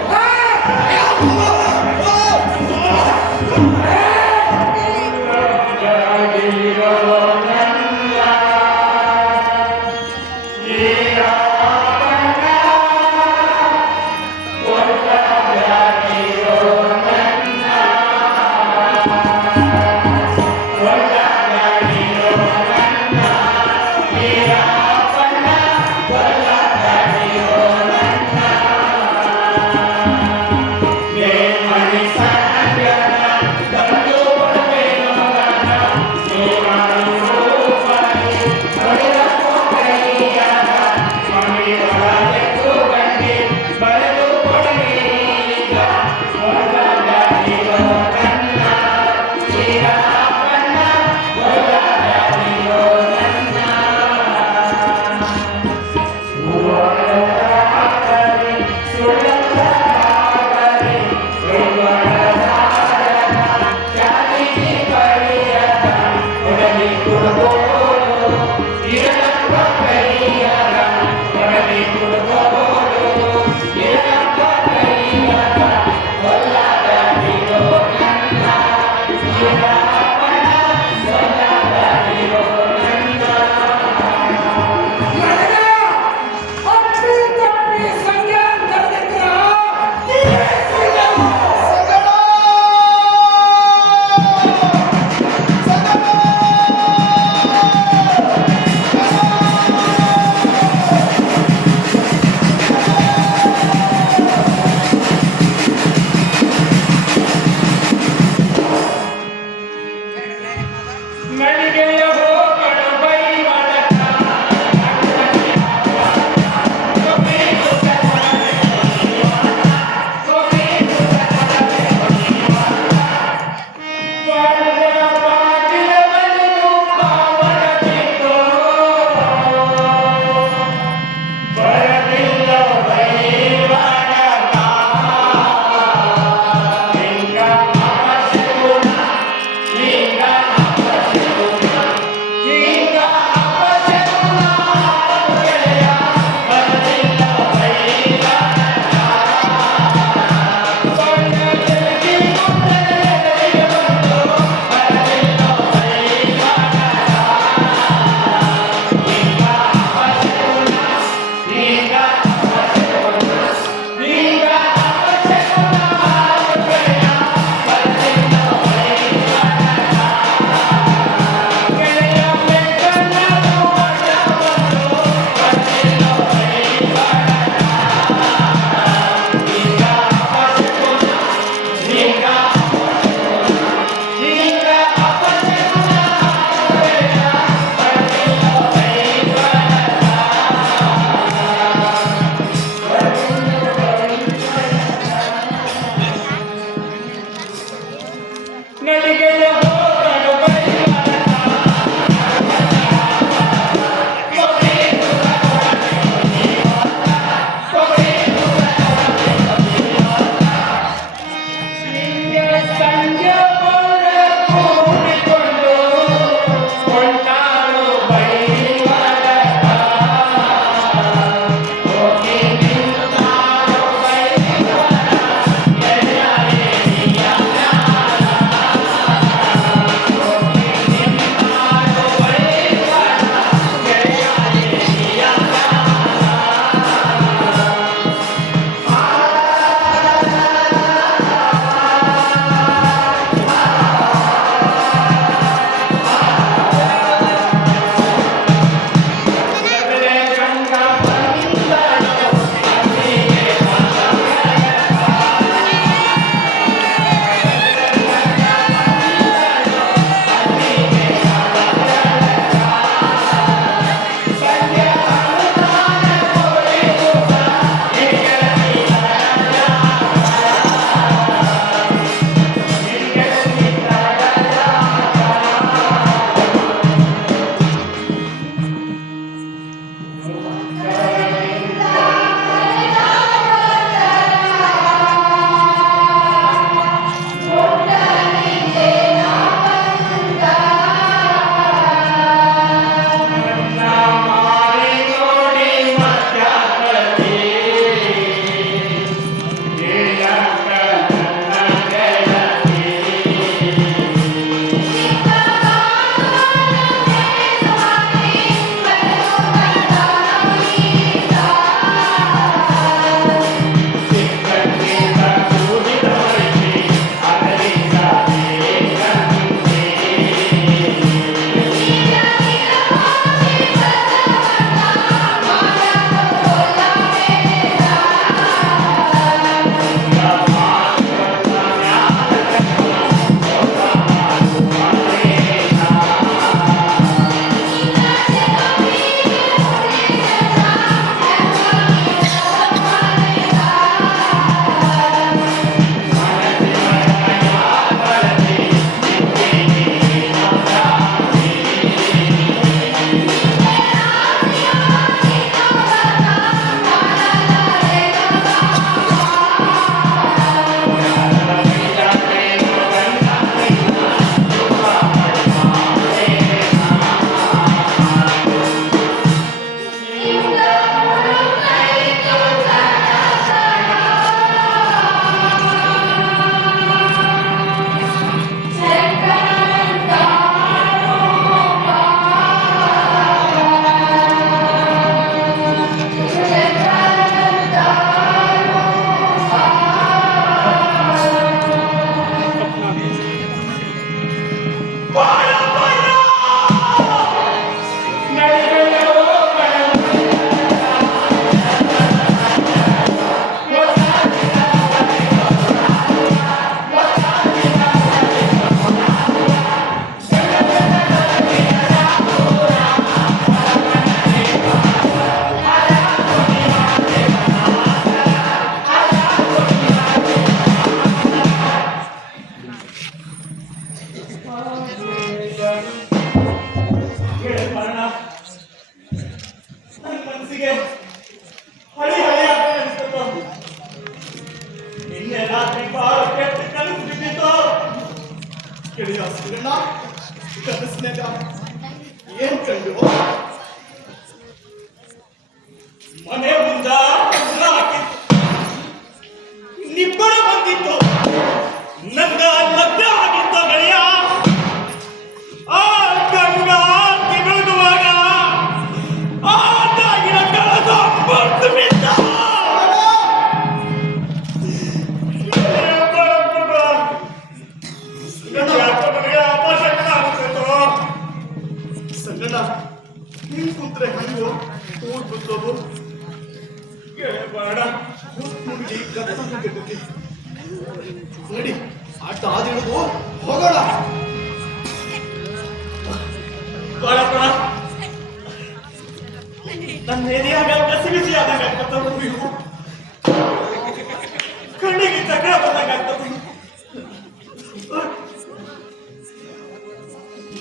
ಗೆಳೆಯ ಸುಗಣ್ಣ ಕನಸಿನಾಗ ಏನ್ ಕಂಡು ಮನೆ ಮುಂದ ನಿಬ್ಬಳ ಬಂದಿತ್ತು ನನ್ನ ಲಗ್ನ ಆಗಿತ್ತು ಗೆಳೆಯ ಆ ಗಂಗಾ ತಿರುಗುವಾಗ ಆ ತಾಯಿನ ಕಳಸ ಬರ್ತು ಬಿದ್ದ ಸಂಗಣ್ಣ ನೀನ್ ಕುಂತ್ರೆ ಹಂಗು ಊರ್ ಬಿಟ್ಟೋದು ಬೇಡ ಹುಡುಗಿ ಕತ್ತಕ್ಕೆ ನಡಿ ಆಟ ಆದಿಡುದು ಹೋಗೋಣ ಬಾಳಪ್ಪ ನನ್ನ ಎದೆಯಾಗ ಕಸಿ ಬಿಸಿ ಆದಂಗ ಆಗ್ತದ ಕಣ್ಣಿಗೆ ಚಕ್ರ ಬಂದಂಗ ಆಗ್ತದ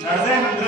ನಡೆದೆ ಅಂದ್ರ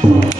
ಹೋಗು